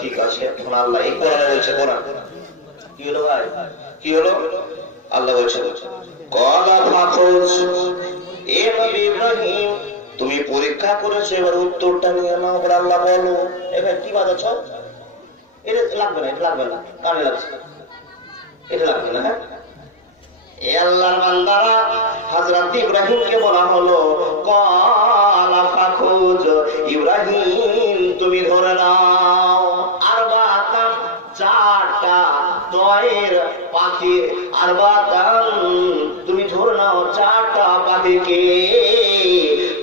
ঠিক আছে। এখন আল্লাহ এই কোরআনে বলছে, কোরআন কি হলো ভাই, কি হলো? আল্লাহ বলছে ক্বালা ফাখুজ, এ নবী ইব্রাহিম তুমি পরীক্ষা করেছো, এবার উত্তরটা নিয়ে নাও। বলে আল্লাহ বলো। এবার কি বাজাচ্ছ? এটা লাগবে না, এটা লাগবে না, কানে লাগছে, এটা লাগবে না। হ্যাঁ, এ আল্লাহর বান্দারা, হযরত ইব্রাহিমকে বলা হলো ক্বালা ফাখুজ, ইব্রাহিম তুমি ধরে নাও আরবাতান, চারটা তয়ের পাখি, আরবাতান তুমি ধরে নাও চারটা পাখিকে।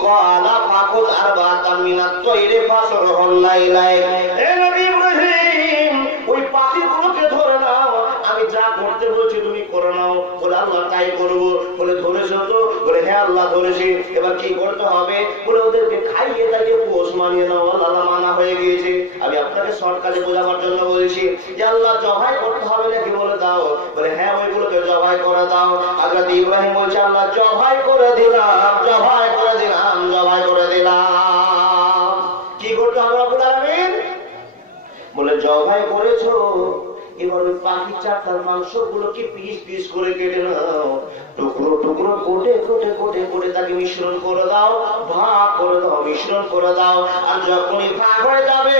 ক্বালা ফাখুজ আরবাতান মিনাত তয়রি ফাসরহুন্না ইলাইক, হে নবী ইব্রাহিম ওই পাখিগুলোকে ধরে নাও, আমি যা করতে বলছি তুমি করে নাও। বলে আল্লাহ তাই করবো। বলে ধরেছো তো? বলে হ্যাঁ আল্লাহ ধরেছি। এবার কি করতে হবে? বলে ওদেরকে খাইয়ে দাইয়ে পোষ মানিয়ে নাও। আল্লাহ মানা হয়ে গিয়েছে। আমি আপনাকে শর্টকাটে বোঝাবার জন্য বলছি যে আল্লাহ জবাই করতে হবে নাকি বলে দাও। বলে হ্যাঁ ওইগুলোকে জবাই করে দাও। হযরত ইব্রাহিম বলছে আল্লাহ জবাই করে দিলাম, জবাই করে দিলাম, জবাই করে দিলাম। কি করতে হবে রব্বুল আলামিন? বলে জবাই করেছো, এবার ওই পাখি চারটার মাংস গুলোকে পিস পিস করে কেটে নাও, টুকরো টুকরো কোটে কোটে কোটে কোটে তাকে মিশ্রণ করে দাও, ভাগ করে দাও, মিশ্রণ করে দাও। আর যখনই ভাগ হয়ে যাবে,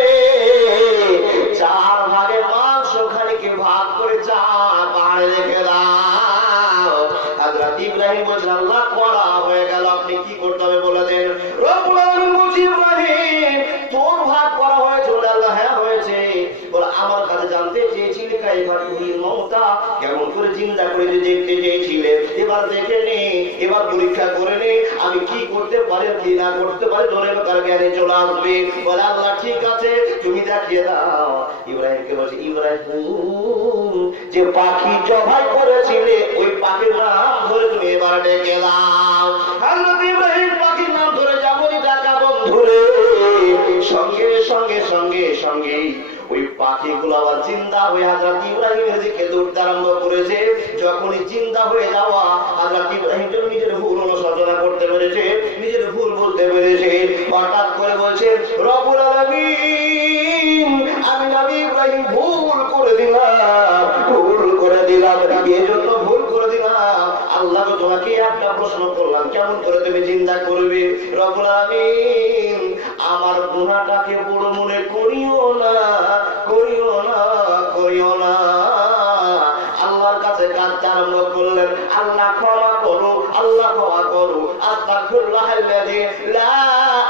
চার ভাগে মাংস খানিকে ভাগ করে চার পাহাড়ে রেখে দাও। হযরত ইব্রাহিম বলছেন আল্লাহ করা হয়ে গেল, আপনি কি করতে হবে বলে দেন। রব্বুল আলামিন বলছেন ইব্রাহিম তোর ভাগ করা হয়েছে? বলে আল্লাহ হ্যাঁ হয়েছে। বলে আমার কাছে জানতে চেয়েছিলে কেমন করে জিন্দা করে দেখতে চেয়েছিলে, এবার দেখে নে, এবার পরীক্ষা করে নে আমি কি করতে পারি কি না করতে পারি, জোরে কার জ্ঞানে চলে আসবে। বলে আল্লাহ ঠিক আছে তুমি দেখিয়ে দাও। ইব্রাহিমকে বলছে ইব্রাহিম যে পাখি জবাই করেছিলে ওই পাখির নাম ধরে তুমি এবার ডেকে দাও। হযরত ইব্রাহিম পাখির নাম ধরে যেমনই ডাকা বন্ধুরে, সঙ্গে সঙ্গে সঙ্গে সঙ্গে ওই পাখিগুলো আবার জিন্দা হয়ে হযরত ইব্রাহিমের দিকে দৌড়তে আরম্ভ করেছে। যখনই জিন্দা হয়ে যাওয়া, হযরত ইব্রাহিম নিজের ভুল অনুশোচনা করতে পেরেছে, নিজের ভুল বলতে পেরেছে। হঠাৎ করে বলছে রব্বুল আলামিন আমি নবী ইব্রাহিম ভুল করে দিলাম, ভুল করে দিলাম, এই জন্য ভুল করে দিলাম। আল্লাহ তোমাকে একটা প্রশ্ন করলাম, কেমন করে তুমি জিন্দা করবে? রব্বুল আলামিন আমার গুনাহটাকে বড় মনে করিও না, করিও না, করিও না। আল্লাহর কাছে কাঁদতে আরম্ভ করলেন, আল্লাহ ক্ষমা করো, আল্লাহ ক্ষমা করো। আস্তাগফিরুল্লাহাল্লাযী লা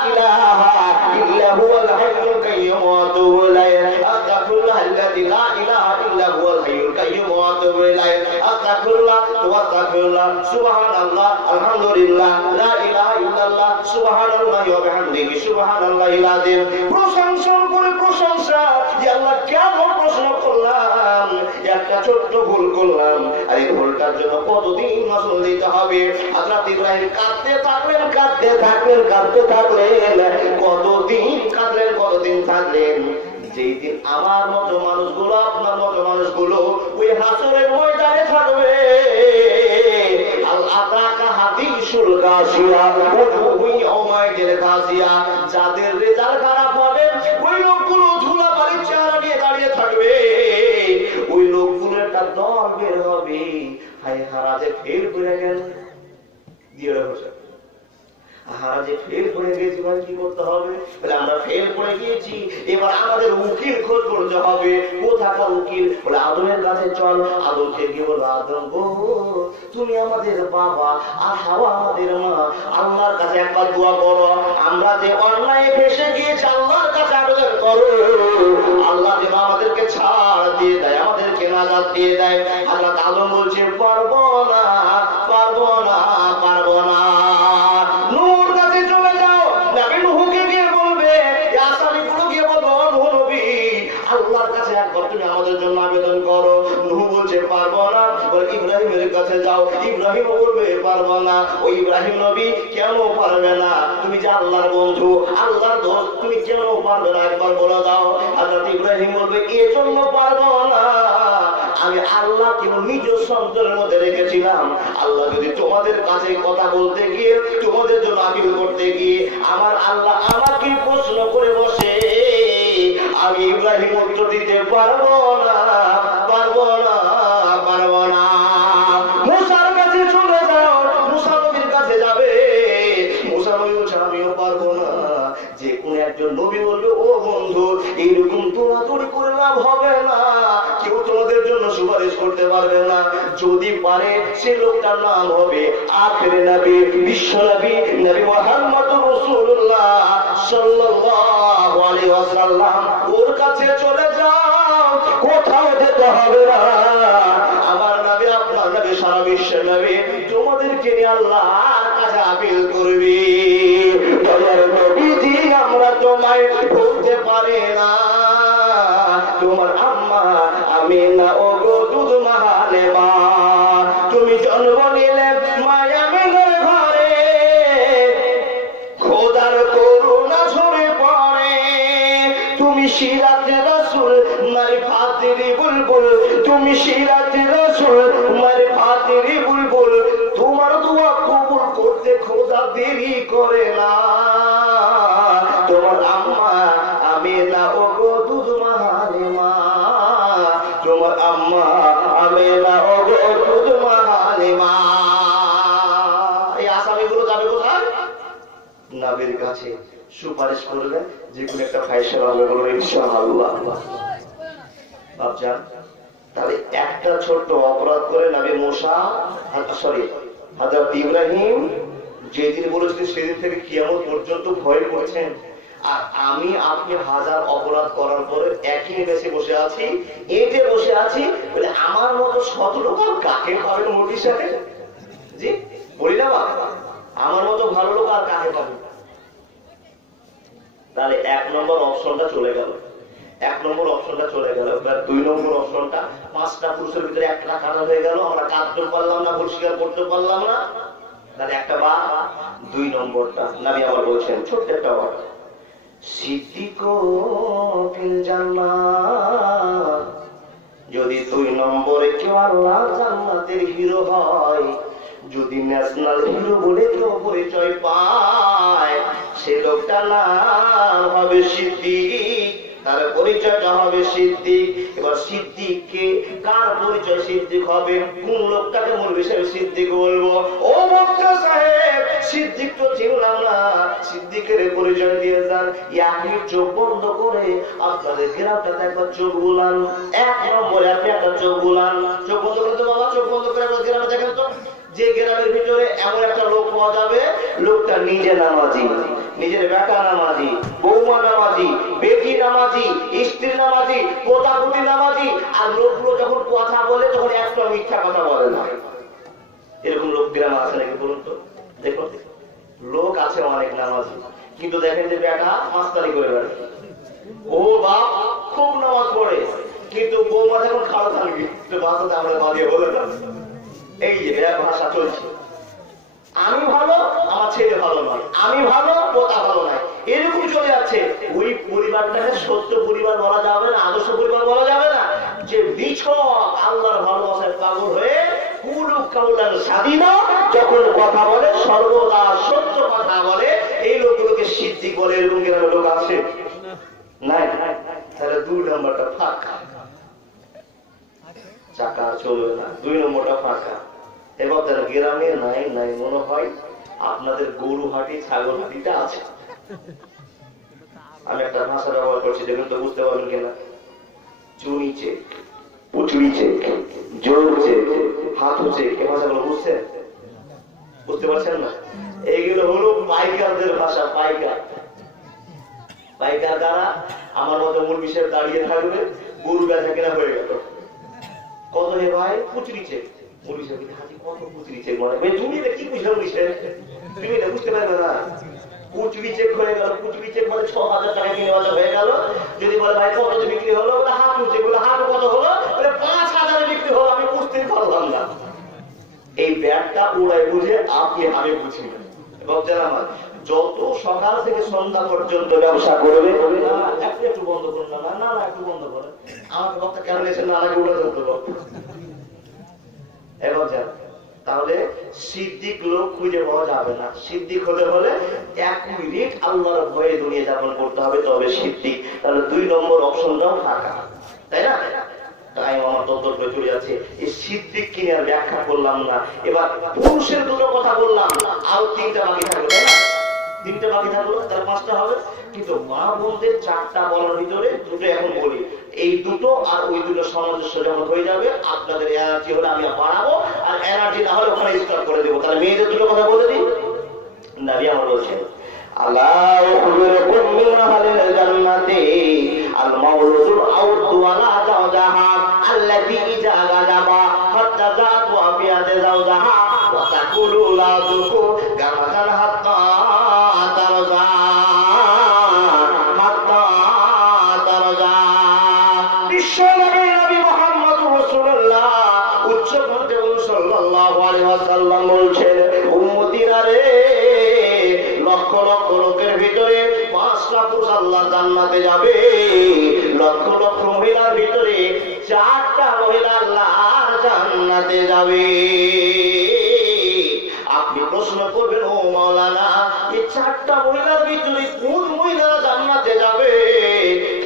ইলাহা ইল্লা হুয়াল হাইয়ুল কাইয়্যুম ওয়া আতুবু ইলাইহি। আস্তাগফিরুল্লাহাল্লাযী লা ইলাহা ইল্লা হুয়াল হাইয়ুল কাইয়্যুম ওয়া আতুবু ইলাইহি। আস্তাগফিরুল্লাহ ওয়া আস্তাগফিরুল্লাহ, সুবহানাল্লাহ, আলহামদুলিল্লাহ, লা ইলাহা ইল্লাল্লাহ, সুবহানাল্লাহি ওয়া বিহামদিহি, সুবহানাল্লাহিল আযীম। প্রশংসা করে প্রশংসা, যে আল্লাহ কেমন প্রশ্ন করলাম, একটা ছোট্ট ভুল করলাম, আর এই ভুলটার জন্য কতদিন মাসুল দিতে হবে। হযরত ইব্রাহিম কাঁদতে থাকলেন, কাঁদতে থাকলেন, কাঁদতে থাকলেন, কতদিন কাঁদলেন, কতদিন থাকলেন। যেই দিন আমার মতো মানুষগুলো, আপনার মতো মানুষগুলো ওই হাসরের ময়দানে থাকবে, যাদের রেজাল্ট খারাপ হবে ওই লোকগুলো ধুলাবালি চেহারা নিয়ে দাঁড়িয়ে থাকবে। ওই লোকগুলো একটা দল বের হবে, হায় হারাজে ফেল করে গেল, দিয়ে বসে হারাজে ফেল করে গেছি, ভাই কি করতে হবে? বলে আমরা ফেল করে গিয়েছি, এবার আমাদের উকিল খোঁজ করতে হবে। কোথাকার উকিল? বলে আদমের কাছে চল। আদমকে গিয়ে বলো আদম গো তুমি আমাদের বাবা, আর হাওয়া আমাদের মা, আল্লাহর কাছে একবার দোয়া করো, আমরা যে অন্যায় ফেসে গিয়েছি আল্লাহর কাছে আবেদন করো, আল্লাহ যেন আমাদেরকে ছাড় দিয়ে দেয়, আমাদেরকে নাজাত দিয়ে দেয়। হযরত আদম বলছে পারবো না, পারবো না, পারবো না। আল্লাহর কাছে একবার তুমি আমাদের জন্য আবেদন করো। নূহ বলছে পারবো না। বলে ইব্রাহিমের কাছে যাও। ইব্রাহিম বলবে পারবো না। ওই ইব্রাহিম নবী কেন পারবে না? তুমি যে আল্লাহর বন্ধু, আল্লাহর দোস্ত, তুমি কেন পারবে না একবার বলে দাও। হযরত ইব্রাহিম বলবে এজন্য পারবো না, আমি আল্লাহকে নিজ সন্তানের মধ্যে রেখেছিলাম। আল্লাহ যদি তোমাদের কাছে কথা বলতে গিয়ে, তোমাদের জন্য আপিল করতে গিয়ে আমার আল্লাহ আমাকে প্রশ্ন করে বসে, আমি ইব্রাহিম উত্তর দিতে পারবো না, পারবো না, পারবো না। মুসার কাছে চলে যাও, মুসা নবীর কাছে যাবে। মুসা নবী বলছে আমিও পারবো না। যে কোন একজন নবী বলবে ও বন্ধু এইরকম তোড়াতড়ি করে লাভ হবে না, কেউ তোমাদের জন্য সুপারিশ করতে পারবে না। যদি পারে সে লোকটার নাম হবে আখেরে নবী, বিশ্ব নবী, নবী মুহাম্মদুর রাসূলুল্লাহ সাল্লাল্লাহু আলাইহি ওয়াসাল্লাম। ওর কাছে চলে যাও, কোথাও যেতে হবে না। আমার নবী, আপনার নবী, সারা বিশ্বের নবী, তোমাদেরকে নিয়ে আল্লাহর কাছে আপিল করবি। দয়ার নবীজি আমরা তোমায় ভুলতে পারি না। তোমার আম্মা আমিনা ওগো দুধ মাহানে মা, তুমি জন্ম নিলে মায়ামিনের ঘরে, খোদার করুণা ঝরে পড়ে। তুমি সিরাতে রাসূল মারিফাতেরি বুলবুল, তুমি সিরাতে রাসূল মারিফাতেরি বুলবুল। তোমার দোয়া কবুল করতে খোদা দেরি করে না। তোমার আম্মা আমিনা ওগো দুধ মাহানে মা, তোমার আম্মা আমিনা ওগো দুধ মাহানে মা। এই আসামিগুলো যাবে কোথায়? নবীর কাছে সুপারিশ করবে, যে কোনো একটা ফায়সালা হবে, বলবে ইনশাআল্লাহ। বাপজান, তাহলে একটা ছোট্ট অপরাধ করে নবী মুসা হযরত ইব্রাহিম যেদিন বলেছিলেন সেদিন থেকে কিয়ামত পর্যন্ত ভয় করছেন। আর আমি আপনি হাজার অপরাধ করার পরে একই দেশে বসে আছি, এতে বসে আছি বলে আমার মতো শত লোক কাকে পাবেন মোদির সাথে? জি বলি না বাবা, আমার মতো ভালো লোক আর কাকে পাবেন? তাহলে এক নম্বর অপশনটা চলে গেল, এক নম্বর অপশনটা চলে গেল। এবার দুই নম্বর অপশনটা, পাঁচটা পুরুষের ভিতরে একটা কাটা হয়ে গেল, আমরা কাটতে পারলাম না, পরিষ্কার করতে পারলাম না, তাহলে একটা বা। দুই নম্বরটা নবী আবার বলছেন ছোট্ট একটা ওয়ার্ড, সিদ্দিকো ফিল জান্নাত। যদি দুই নম্বরে কেউ আল্লাহ জান্নাতের হিরো হয়, যদি ন্যাশনাল হিরো বলে কেউ পরিচয় পায়, সে লোকটা নাম হবে সিদ্দিক, তার পরিচয়টা হবে সিদ্দিক। এবার সিদ্দিককে কার পরিচয় সিদ্দিক হবে, কোন লোকটাকে মূল বিষয়ে সিদ্দিক বলবো? ও বক্তা সাহেব, সিদ্দিক তো চিনলাম না, সিদ্দিকের পরিচয় দিয়ে যান। আপনি চোখ বন্ধ করে আপনাদের গ্রামটাতে একবার চোখ বুলান। এক নম্বরে আপনি একটা চোখ বুলান, চোখ বন্ধ করতে বাবা, চোখ বন্ধ করে একবার গ্রামে দেখেন তো, যে গ্রামের ভিতরে এমন একটা লোক পাওয়া যাবে, লোকটা নিজে নামাজি, নিজের বেটা নামাজি, বৌমা নামাজি, বেটি নামাজি, স্ত্রী নামাজি, পোতাপুতি নামাজি, আর লোকগুলো যখন কথা বলে তখন একটা মিথ্যা কথা বলে না। এরকম লোক গ্রামে আছে নাকি বলুন তো? দেখুন, লোক আছে অনেক নামাজি, কিন্তু দেখেন যে বেটা মাস্তানি করে বেড়ে, ও বাপ খুব নামাজ পড়ে, কিন্তু বৌমা যখন খাওয়া থাকবে বাসাতে আমরা বাদিয়ে বলে না। এই যে ভাষা চলছে, আমি ভালো আমার ছেলে ভালো নয়, আমি ভালো পোতা ভালো নয়, এরকম চলে যাচ্ছে। ওই পরিবারটাকে সত্য পরিবার বলা যাবে না, আদর্শ পরিবার বলা যাবে না। যে বিছক আল্লাহর ভালোবাসায় পাগল হয়ে কুলু কাউলান সাদিনা যখন কথা বলে সর্বদা সত্য কথা বলে, এই লোকগুলোকে সিদ্দিক বলে। এরকম গ্রামের লোক আছে নাই? তাহলে দুই নম্বরটা ফাঁকা, চাকা চলবে না, দুই নম্বরটা ফাঁকা। এবার তারা গ্রামে নাই নাই মনে হয় আপনাদের গরু হাটি ছাগল হাটিটা আছে। আমি একটা ভাষা ব্যবহার করছি, দেখুন তো বুঝতে পারবেন কিনা। চুনি চেক, পুচুরি চেক, জোর চেক, হাতু চেক, এই ভাষাগুলো বুঝছেন? বুঝতে পারছেন না? এইগুলো হলো পাইকারদের ভাষা। পাইকার, পাইকার দ্বারা আমার মতো মুরগি সাহেব দাঁড়িয়ে থাকবে, গরু বেচা কেনা হয়ে গেল, কত হে ভাই? পুচুরি চেক। মুরগি সাহেব কত পুচুরি চেক মনে হয়, তুমি এটা কি বুঝলে মুরগি সাহেব? তুমি এটা বুঝতে পারবে না। পুচুরি চেক হয়ে গেল, পুচুরি চেক বলে ৬,০০০ টাকা কিনে বাজার হয়ে গেল। যদি বলে ভাই কত বিক্রি হলো, বলে হাঁটু চেক, বলে হাঁটু কত হলো, বলে ৫,০০০ বিক্রি হলো, আমি বুঝতেই পারলাম না। এই ব্যাগটা ওরাই বুঝে, আপনি আমি বুঝি না। এবং আমার যত সকাল থেকে সন্ধ্যা পর্যন্ত ব্যবসা করবে, একটু বন্ধ করুন না, না না একটু বন্ধ করেন, আমার বক্তা কেন এসে না আগে উড়ে ধরতে পারবো। এবার তাহলে সিদ্দিক লোক খুঁজে পাওয়া যাবে না। সিদ্দিক হতে হলে 1 মিনিট আল্লাহর ভয়ে দুনিয়া যাপন করতে হবে, তবে সিদ্দিক। তাহলে 2 নম্বর অপশনটাও থাকা, তাই না? তাই আমার তত্ত্ব চলে যাচ্ছে। এই সিদ্দিক কিনে আর ব্যাখ্যা করলাম না। এবার পুরুষের দুটো কথা বললাম, আর 3টা বাকি থাকলো, তাই না? 3টা বাকি থাকলো, তাহলে 5টা হবে। কিন্তু মা বোনদের 4টা বলার ভিতরে 2টো এখন বলি। এই 2টো আর ওই 2টো সামঞ্জস্য যখন হয়ে যাবে, আপনাদের এনার্জি হলে আমি বাড়াবো, আর এনার্জি না হলে ওখানে স্টপ করে দেবো। তাহলে মেয়েদের 2টো কথা বলে দিই। নবী আমার বলছেন, আল্লাহ উখবিরুকুম মিন আহলিল জান্নাতি আল মাওলুদুল আউদু আলা জাওজাহা আল্লাতী ইযা গাজাবা হাত্তা যাতু আফিয়াতে জাওজাহা ওয়া তাকুলু লা তুকু গামাতান হাত্তা তারজা হাত্তা তারজা। বিশ্বনবী নবী মুহাম্মদুর রাসূলুল্লাহ উচ্চ কণ্ঠে সাল্লাল্লাহু আলাইহি ওয়াসাল্লাম বলছেন, উম্মতিরা রে, লক্ষ লক্ষ লোকের ভিতরে 5টা পুরুষ আল্লাহর জান্নাতে যাবে, লক্ষ লক্ষ মহিলার ভিতরে 4টা মহিলা আল্লাহর জান্নাতে যাবে। আপনি প্রশ্ন করবেন, ও মাওলানা, এই 4টা মহিলার ভিতরে কোন মহিলারা জান্নাতে যাবে?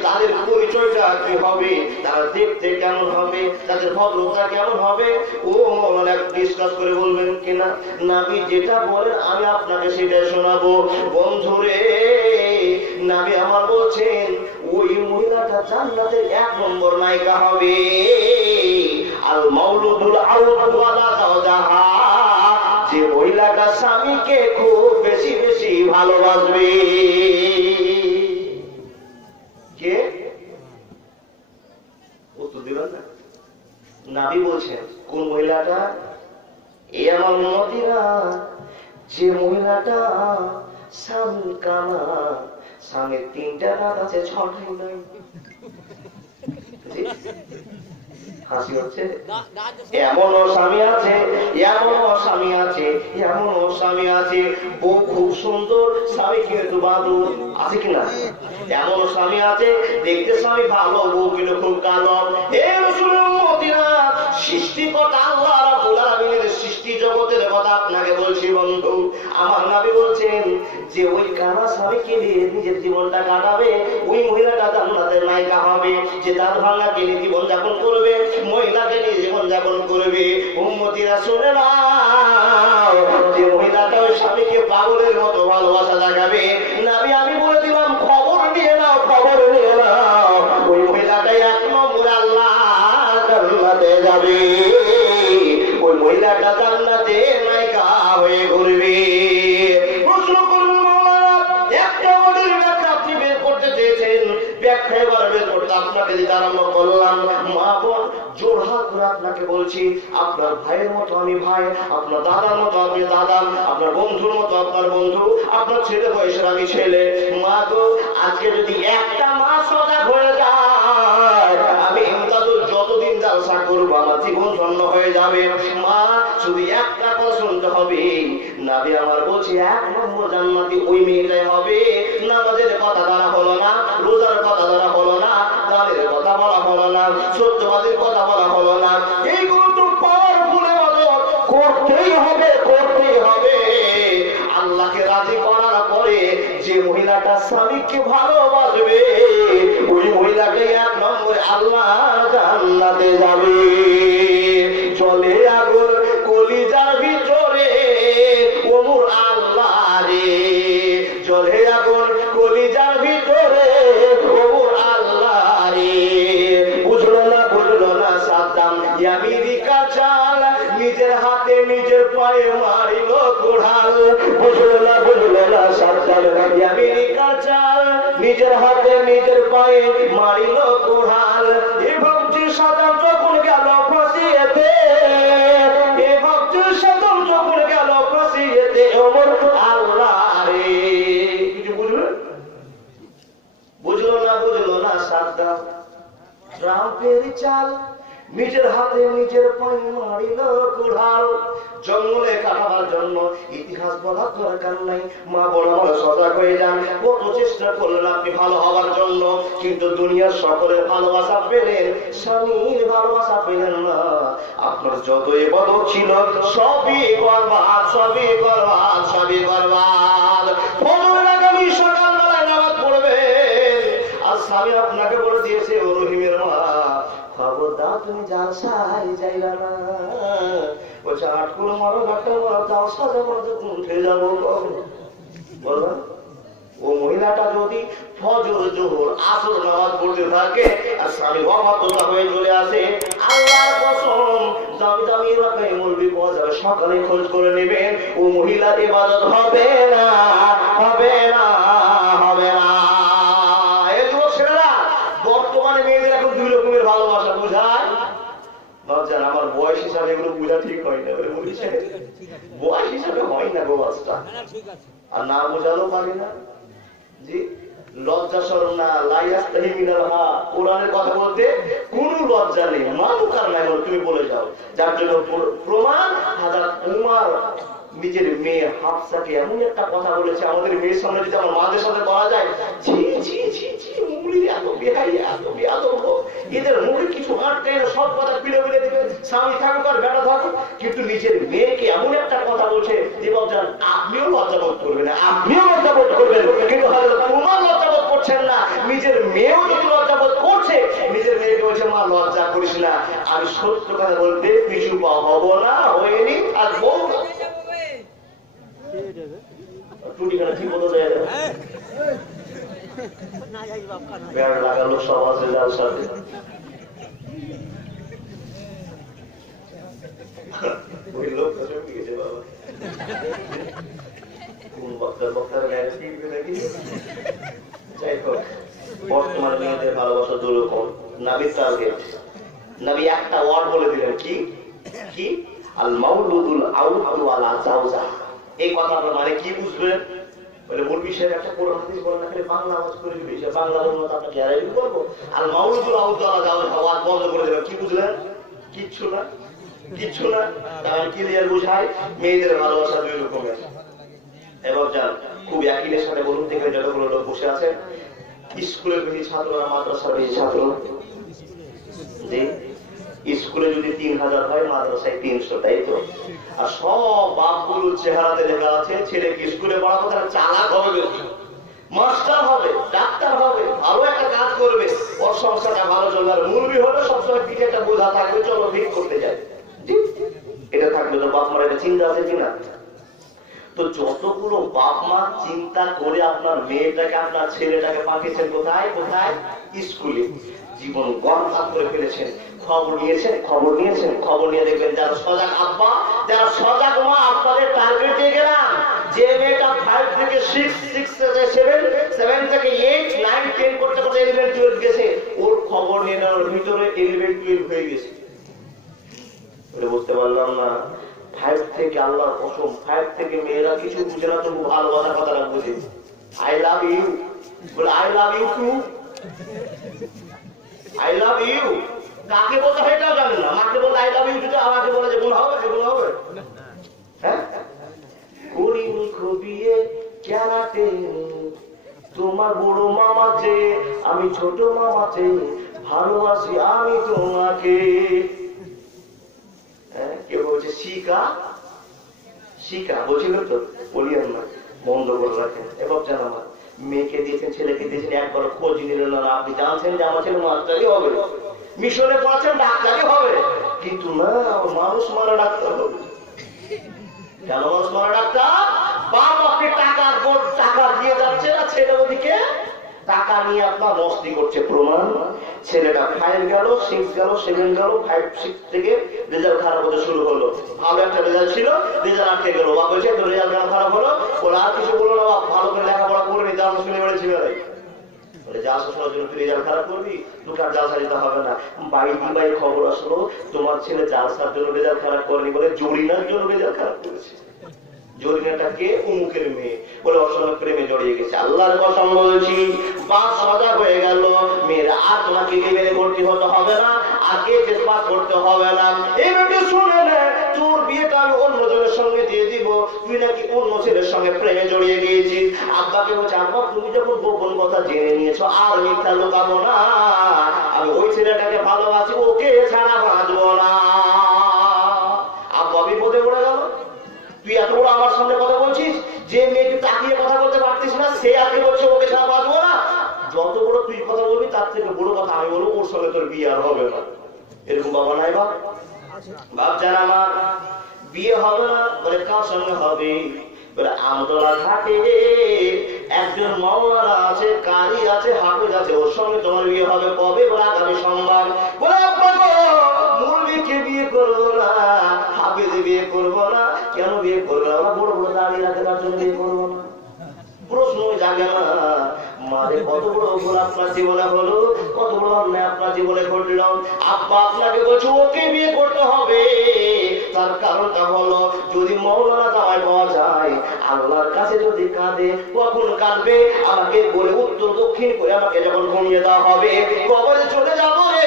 তাদের পরিচয়টা কি হবে? তারা দেখতে কেমন হবে? তাদের ভদ্রতা কেমন হবে? ও মাওলানা, ডিসকাস করে বলবেন কিনা? নবী যেটা বলেন আমি আপনাকে সেটাই শোনাবো। বন্ধুরে, নবী আমার বলছেন, ওই মহিলাটা জান্নাতের 1 নম্বর নায়িকা হবে। আল মাওলুদুল আউদু আলা জাওজাহা, যে মহিলাটা স্বামীকে খুব বেশি বেশি ভালোবাসবে। কে? উত্তর দিবেন না? নবী বলছেন কোন মহিলাটা? এই আমার উম্মতিরা, যে মহিলাটা স্বামী কানা, স্বামীর 3টা রাত আছে, 6টাই নাই। হাসি হচ্ছে? এমনও স্বামী আছে, এমনও স্বামী আছে, এমনও স্বামী আছে, বউ খুব সুন্দর, স্বামী কিন্তু বাদুর, আছে কিনা? এমন স্বামী আছে, দেখতে স্বামী ভালো, বউ কিন্তু খুব কালো। হে রাসূলের উম্মতিরা, সৃষ্টিকর্তা আল্লাহ রাব্বুল আলামিনের সৃষ্টি জগতের কথা আপনাকে বলছি বন্ধু। আমার নবী বলছেন যে ওই কানা স্বামীকে নিয়ে নিজের জীবনটা কাটাবে, ওই মহিলাটা জান্নাতের নায়িকা হবে। যে তার ভাঙাকে নিয়ে জীবন যাপন করবে, মহিলাকে নিয়ে জীবন যাপন করবে। উম্মতিরা শুনে নাও, যে মহিলাটা ওই স্বামীকে পাগলের মতো ভালোবাসা দেখাবে, নবী আমি বলে দিলাম, খবর নিয়ে নাও, খবর নিয়ে নাও, ওই মহিলাটাই 1 নম্বর আল্লাহর জান্নাতে যাবে। ওই মহিলাটা জান্নাতে নায়িকা হয়ে ঘুরবে। প্রশ্ন করুন, একটা ওদের ব্যাখ্যা আপনি বের করতে চেয়েছেন, ব্যাখ্যা এবার বের করতে আপনাকে দিতে আরম্ভ করলাম। মা বোন, জোড়হাত করে আপনাকে বলছি, আপনার ভাইয়ের মতো আমি ভাই, আপনার দাদার মতো আপনি দাদা, আপনার বন্ধুর মতো আপনার বন্ধু, আপনার ছেলে বয়সের আমি ছেলে। মা গো, আজকে যদি একটা মাস সজাগ হয়ে যায়, আমি ইমদাদুল যতদিন জালসা করবো আমার জীবন ধন্য হয়ে যাবে। মা, শুধু একটা কথা শুনতে হবে, নবী আমার বলছে 1 নম্বর জান্নাতি ওই মেয়েটাই হবে। নামাজের কথা বলা হলো না, রোজার কথা বলা হলো না, দানের কথা বলা হলো না, সত্যবাদীর কথা বলা হলো না। এইগুলো তো পাওয়ারফুল ইবাদত, করতেই হবে, করতেই হবে। আল্লাহকে রাজি করার পরে যে মহিলাটা স্বামীকে ভালোবাসবে, ওই মহিলাকে 1 নম্বরে আল্লাহ জান্নাতে যাবে। চলে আগুন কলিজার ভিতরে, ওমর আল্লাহ রে, চলে আগুন কলিজার ভিতরে, ওমর আল্লাহ রে। বুঝলো না, বুঝলো না, সাদ্দাম আমেরিকা চাল, নিজের হাতে নিজের পায়ে মারিল কোড়াল। বুঝলো না, বুঝলো না, সাদ্দাম আমেরিকা চাল, নিজের হাতে নিজের পায়ে মারিল কোড়াল। এবং যে সাদ্দাম যখন গেল ফাঁসিয়েতে, এবং যে সাদ্দাম যখন গেল ফাঁসিয়েতে, ওমর আল্লাহ রে। কিছু বুঝলেন? বুঝলো না, বুঝলো না, সাদ্দাম ট্রাম্পের চাল, নিজের হাতে নিজের পায়ে মারিল কুড়াল। জঙ্গলে কাটাবার জন্য ইতিহাস বলার দরকার নাই, মা বড় বড় সজাগ হয়ে যান। কত চেষ্টা করলেন আপনি ভালো হওয়ার জন্য, কিন্তু দুনিয়ার সকলের ভালোবাসা পেলেন, স্বামীর ভালোবাসা পেলেন না। আপনার যত ইবাদত ছিল সবই বরবাদ, সবই বরবাদ, সবই বরবাদ। ফজরের আগামী সকালবেলায় নামাজ পড়বেন, আর স্বামী আপনাকে বলে দিয়েছে ও রহিমের মা, খবরদার তুমি জালসায় যাইবা না। বলছে 8 করে মারো, 8টা মারো, জালসা যাবো, উঠে যাবো। বলবা ও মহিলাটা যদি ফজর জোহর আসর নামাজ পড়তে থাকে আর স্বামী ওয়াফাতুল্লাহ হয়ে চলে আসে, আল্লাহর কসম দামি দামি এলাকায় মুরগি পাওয়া যাবে, সকালে খোঁজ করে নেবেন, ও মহিলার ইবাদত হবে না, হবে না, হবে না। এগুলো ছেলেরা বর্তমানে মেয়েদের এখন 2 রকমের ভালোবাসা বোঝায়। বাচ্চার আমার বয়স হিসাবে এগুলো বোঝা ঠিক হয় না, বয়স হিসাবে হয় না গো বাচ্চা, আর না বোঝালেও পারে না। জি, লজ্জা শরম না, লাইয়াস্তাহি মিনাল হা, কোরআনের কথা বলতে কোনো লজ্জা নেই, মানুকার নাই, তুমি বলে যাও। যার জন্য প্রমাণ হযরত উমর নিজের মেয়ে হাফসাকে এমন একটা কথা বলেছে, আমাদের মেয়ের সামনে যদি আমার মাদের সাথে বলা যায়, ছি ছি ছি ছি, মুগলি এত বেহাই, এত বেয়াদব, এদের মুখে কিছু আটকে না, সব কথা পিলে পিলে দিবে, স্বামী থাকুক আর বেটা থাকুক, কিন্তু নিজের মেয়েকে এমন একটা কথা বলছে যে বাবজান আপনিও লজ্জাবোধ করবেন, আপনিও লজ্জাবোধ করবেন, কিন্তু হযরত উমর লজ্জাবোধ করছেন না। নিজের মেয়েও যদি লজ্জাবোধ করছে, নিজের মেয়েকে বলছে মা লজ্জা করিস না, আমি সত্য কথা বলতে পিছু পা হব না, হয়নি আর বউ টুটিখানা ঠিক মতো যায় বেড়া লাগালো সমাজে যার সাথে ওই লোকটা চমকে গেছে বাবা, কোন বক্তার গায়ে ফিরবে নাকি। যাই হোক, বর্তমানে মেয়েদের ভালোবাসা 2 রকম। নবী টার্গেট, নবী একটা ওয়ার্ড বলে দিলেন, কি কি আল মাউলুদুল আউলাদু আলা জাওজা। এই কথা আপনারা মানে কি বুঝবেন? বলে মূল বিষয়ে একটা কোরআন হাদিস বলেন না, খালি বাংলা আওয়াজ করে দিবে, সে বাংলা বলবো আপনাকে আরবি বলবো, আল মাউলুদুল আউলাদু আলা জাওজা আওয়াজ বন্ধ করে দেবেন। কি বুঝলেন? কিচ্ছু না, কিচ্ছু না। তাহলে ক্লিয়ার বুঝায় মেয়েদের ভালোবাসা 2 রকমের। এবার যান খুব একইনের সাথে বলুন, দেখেন যতগুলো লোক বসে আছে, স্কুলের বেশি ছাত্র না মাদ্রাসার বেশি ছাত্র? জি, স্কুলে যদি 3000 হয়, মাদ্রাসায় 300, তাই তো? আর সব বাপগুলোর চেহারাতে লেখা আছে ছেলেকে স্কুলে পড়াবো, তারা চালাক হবে, বেশি মাস্টার হবে, ডাক্তার হবে, ভালো একটা কাজ করবে, ওর সংসারটা ভালো চলবে, আর মুরবি হলে সবসময় পিঠে একটা বোঝা থাকবে, চলো ভিড় করতে যায়। এটা থাকবে তো বাপ মার একটা চিন্তা আছে কিনা? তো যতগুলো বাপ মা চিন্তা করে আপনার মেয়েটাকে, আপনার ছেলেটাকে পাঠিয়েছেন কোথায় কোথায়? স্কুলে। জীবন গড়পাত করে ফেলেছেন। খবর নিয়েছেন, খবর নিয়েছেন, খবর নিয়ে দেখবেন যারা সজাগ আব্বা, যারা সজাগ মা, আপনাদের টার্গেট দিয়ে গেলাম যে মেয়েটা 5 থেকে 6, 6 থেকে 7, 7 থেকে 8, 9, 10 করতে করতে 11, 12 গেছে, ওর খবর নিয়ে নেওয়ার ভিতরে 11, 12 হয়ে গেছে। বুঝতে পারলাম না। 5 থেকে, আল্লাহর কসম, 5 থেকে মেয়েরা কিছু বুঝে না, তবু ভালোবাসার কথাটা বুঝে। আই লাভ ইউ বলে, I love you too, I love you কাকে বলতে হয় এটাও জানেন না। মাকে বলতে আই লাভ ইউ টু, আমাকে বলে যে গুণ হবে, গুণ হবে। হ্যাঁ, করিনি খবিয়ে কেনাতে তোমার বড় মামা চেয়ে, আমি ছোট মামা চেয়ে, ভালোবাসি আমি তোমাকে। কেউ বলছে শিকা, শিকা বলছিলেন তো, বলিয়েন না, বন্ধ করে রাখেন। এবার জান আমার মেয়েকে দিয়েছেন, ছেলেকে দিয়েছেন, একবার খোঁজ নিলেন না। আপনি জানছেন যে আমার ছেলে মাস্টারই হবে, মিশনে পড়াচ্ছেন ডাক্তারই হবে, কিন্তু না, মানুষ মারা ডাক্তার হবে। কেন মানুষ মারা ডাক্তার? বাপ আপনি টাকার পর টাকা দিয়ে যাচ্ছে না, ছেলে ওদিকে টাকা নিয়ে আপনার মস্তি করছে। প্রমাণ, ছেলেটা 5 গেল, 6 গেল, 7 গেল, 5, 6 থেকে রেজাল্ট খারাপ হতে শুরু হলো। ভালো একটা রেজাল্ট ছিল, রেজাল্ট আটকে গেল। বাপ বলছে রেজাল্ট খারাপ হলো, ওরা আর কিছু বললো না, ভালো করে লেখাপড়া করে নি, জালসা শুনে বেড়েছিল। জালসা শোনার জন্য তুই রেজাল্ট খারাপ করবি, তোকে আর জালসা দিতে হবে না। বাই খবর আসলো তোমার ছেলে জালসার জন্য রেজাল্ট খারাপ করেনি, বলে জরিনার জন্য রেজাল্ট খারাপ করেছে। জরিনাটা কে? অমুকের মেয়ে। বলে ওর সঙ্গে প্রেমে জড়িয়ে গেছে। আল্লাহর কসম বলছি, বাপ সজাগ হয়ে গেল, মেয়েরা আর তোমাকে বিয়ে ভর্তি হতে হবে না, আর কেস পাস করতে হবে না। এই মেয়েকে শুনে নে, তোর বিয়েটা আমি অন্য জনের সঙ্গে দিয়ে দিব, তুই নাকি অন্য ছেলের সঙ্গে প্রেমে জড়িয়ে গিয়েছিস। আব্বাকে বলছে, আব্বা তুমি যখন গোপন কথা জেনে নিয়েছো আর মিথ্যা লুকাবো না, আমি ওই ছেলেটাকে ভালোবাসি, ওকে ছাড়া বাঁচবো না। আব্বা বিপদে পড়ে গেল, তুই এত বড় আমার সামনে কথা বলছিস, যে মেয়েকে তাকিয়ে কথা বলতে পারতিস না সে আগে বলছে ওকে ছাড়া বাঁচবো না। যত বড় তুই কথা বলবি তার থেকে বড় কথা আমি বলবো, ওর সঙ্গে তোর বিয়ে আর হবে না। এরকম বাবা নাই বাপ? বাপ জানা মা বিয়ে হবে না বলে কার সঙ্গে হবে? বলে আমতলা থাকে একজন মাওলানা আছে, কারি আছে, হাফেজ আছে, ওর সঙ্গে তোমার বিয়ে হবে। কবে? বলে আগামী সোমবার। বলে মুরব্বিকে বিয়ে করবো না, হাফেজে বিয়ে করবো না। কেন বিয়ে করবো না? বড় বড় দাঁড়িয়ে রাখে তার জন্য বিয়ে করবো না। প্রশ্ন জাগে না, মারে কত বড় ভুল আপনার জীবনে হলো, কত বড় অন্যায় আপনার জীবনে ঘটল। আব্বা আপনাকে বলছে ওকে বিয়ে করতে হবে, তার কারণটা হলো যদি মওলানা দাওয়ায় পাওয়া যায়, আল্লাহর কাছে যদি কাঁদে, কখন কাঁদবে আমাকে বলে উত্তর দক্ষিণ করে আমাকে যখন ঘুমিয়ে দেওয়া হবে, কবরে চলে যাবো রে,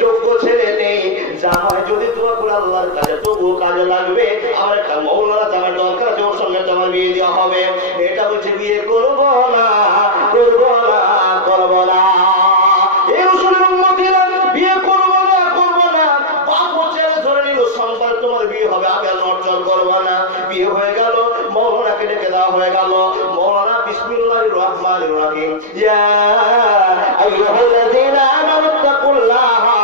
যোগ্য ছেলে নেই, জামাই যদি তোমার করে আল্লাহর কাছে তবুও কাজে লাগবে, আমার একটা মওলানা দাওয়ার দরকার আছে, ওর সঙ্গে তোমার বিয়ে দেওয়া হবে। এটা বলছে বিয়ে করবো না, করবো না, করবো না। এই রসুলের উম্মতিরা বিয়ে করবো না, করবো না। বাপ হচ্ছে ধরে নিল সোমবার তোমার বিয়ে হবে, আগে নড়চড় করবো না। বিয়ে হয়ে গেল, মওলানাকে ডেকে দেওয়া হয়ে গেল। মওলানা বিসমিল্লাহির রহমানির রহিম, ইয়া আইয়ুহাল্লাযীনা আমানু তাকুল্লাহা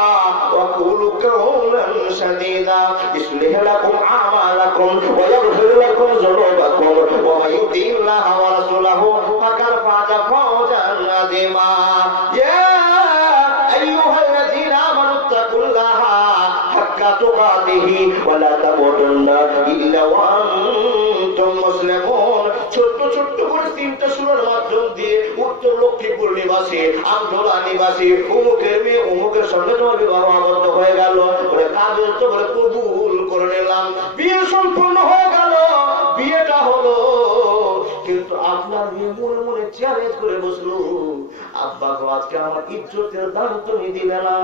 ওয়া কুলু কাওলান সাদীদা ইসলিহ লাকুম আমালাকুম ওয়া ইয়াগফির লাকুম যুনুবাকুম ওয়া মান ইউতি'ল্লাহা ওয়া রাসূলাহু ফাকাদ ফাযা ফাওজান আযীমা। ইয়া আইয়ুহাল্লাযীনা আমানু তাকুল্লাহা হাক্কা তুকাতিহি ওয়া লা তামুতুন্না ইল্লা ওয়া আনতুম মুসলিমুন। ছোট্ট ছোট্ট করে তিনটা সূরার মাধ্যম দিয়ে উত্তর লক্ষ্মীপুর নিবাসী, আমতলা নিবাসী অমুকের মেয়ে অমুকের সঙ্গে তোমার বিবাহ আবদ্ধ হয়ে গেল। বলে কাজের তো বলে কবুল করে নিলাম, বিয়ে সম্পূর্ণ হয়ে গেল, বিয়েটা হলো। কিন্তু আপনার মেয়ে মনে মনে চ্যালেঞ্জ করে বসলো, আব্বা গো আজকে আমার ইজ্জতের দাম তুমি দিলে না,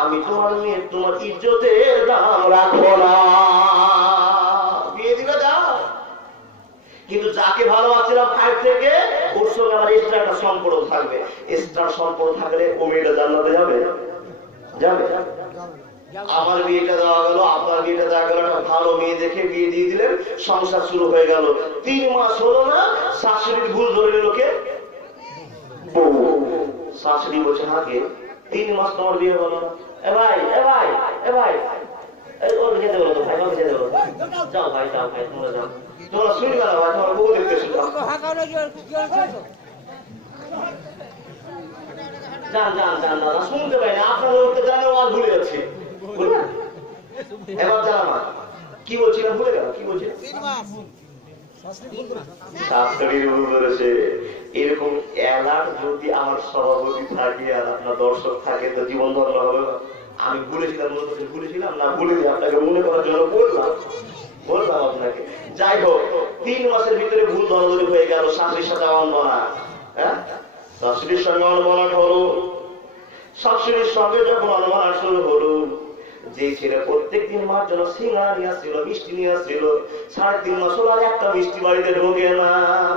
আমি তোমার মেয়ে তোমার ইজ্জতের দাম রাখবো না। বিয়ে দিলে যাও, কিন্তু যাকে ভালোবাসছিলাম 5 থেকে ওর সঙ্গে আমার এক্সট্রা একটা সম্পর্ক থাকবে। এক্সট্রা সম্পর্ক থাকলে ও মেয়েটা জান্নাতে যাবে, যাবে। আমার বিয়েটা দেওয়া গেল, আপনার বিয়েটা দেওয়া গেল, একটা ভালো মেয়ে দেখে বিয়ে দিয়ে দিলেন, সংসার শুরু হয়ে গেল। 3 মাস হলো না, শাশুড়ির ভুল ধরে লোকে শাশুড়ি বলছে হাকে 3 মাস তোমার বিয়ে হলো না। এ ভাই এ ভাই এ ভাই ওকে যেতে বলো তো ভাই, ওকে যেতে বলো, যাও ভাই যাও ভাই, তোমরা যাও, তোমরা শুনবে না ভাই, তোমার বউ দেখতে শুনবে। যান যান যান দাদা, শুনতে পাই না, আপনার লোককে জানার আওয়াজ ভুলে যাচ্ছে। এবার জানা কি বলছিলাম, ভুলে গেল কি বলছিলাম। শাশুড়ির ভুল ধরেছে। এরকম এলার যদি আমার সভাপতি থাকে আর আপনার দর্শক থাকে তো জীবন ধন্য হবে না। আমি ভুলেছিলাম, ভুলেছিলাম না, ভুলিনি, আপনাকে মনে করার জন্য বললাম আপনাকে। যাই হোক, 3 মাসের ভিতরে ভুল ধরাধরি হয়ে গেল, শাশুড়ির সাথে অনবনা, হ্যাঁ শাশুড়ির সঙ্গে অনবনা হলো। শাশুড়ির সঙ্গে যখন অনবনা শুরু হলো, যে ছেলে প্রত্যেকদিন মার জন্য সিঙ্গারা নিয়ে আসছিল, মিষ্টি নিয়ে আসছিল, 3.5 মাস হলো আর একটা মিষ্টি বাড়িতে ঢোকে না।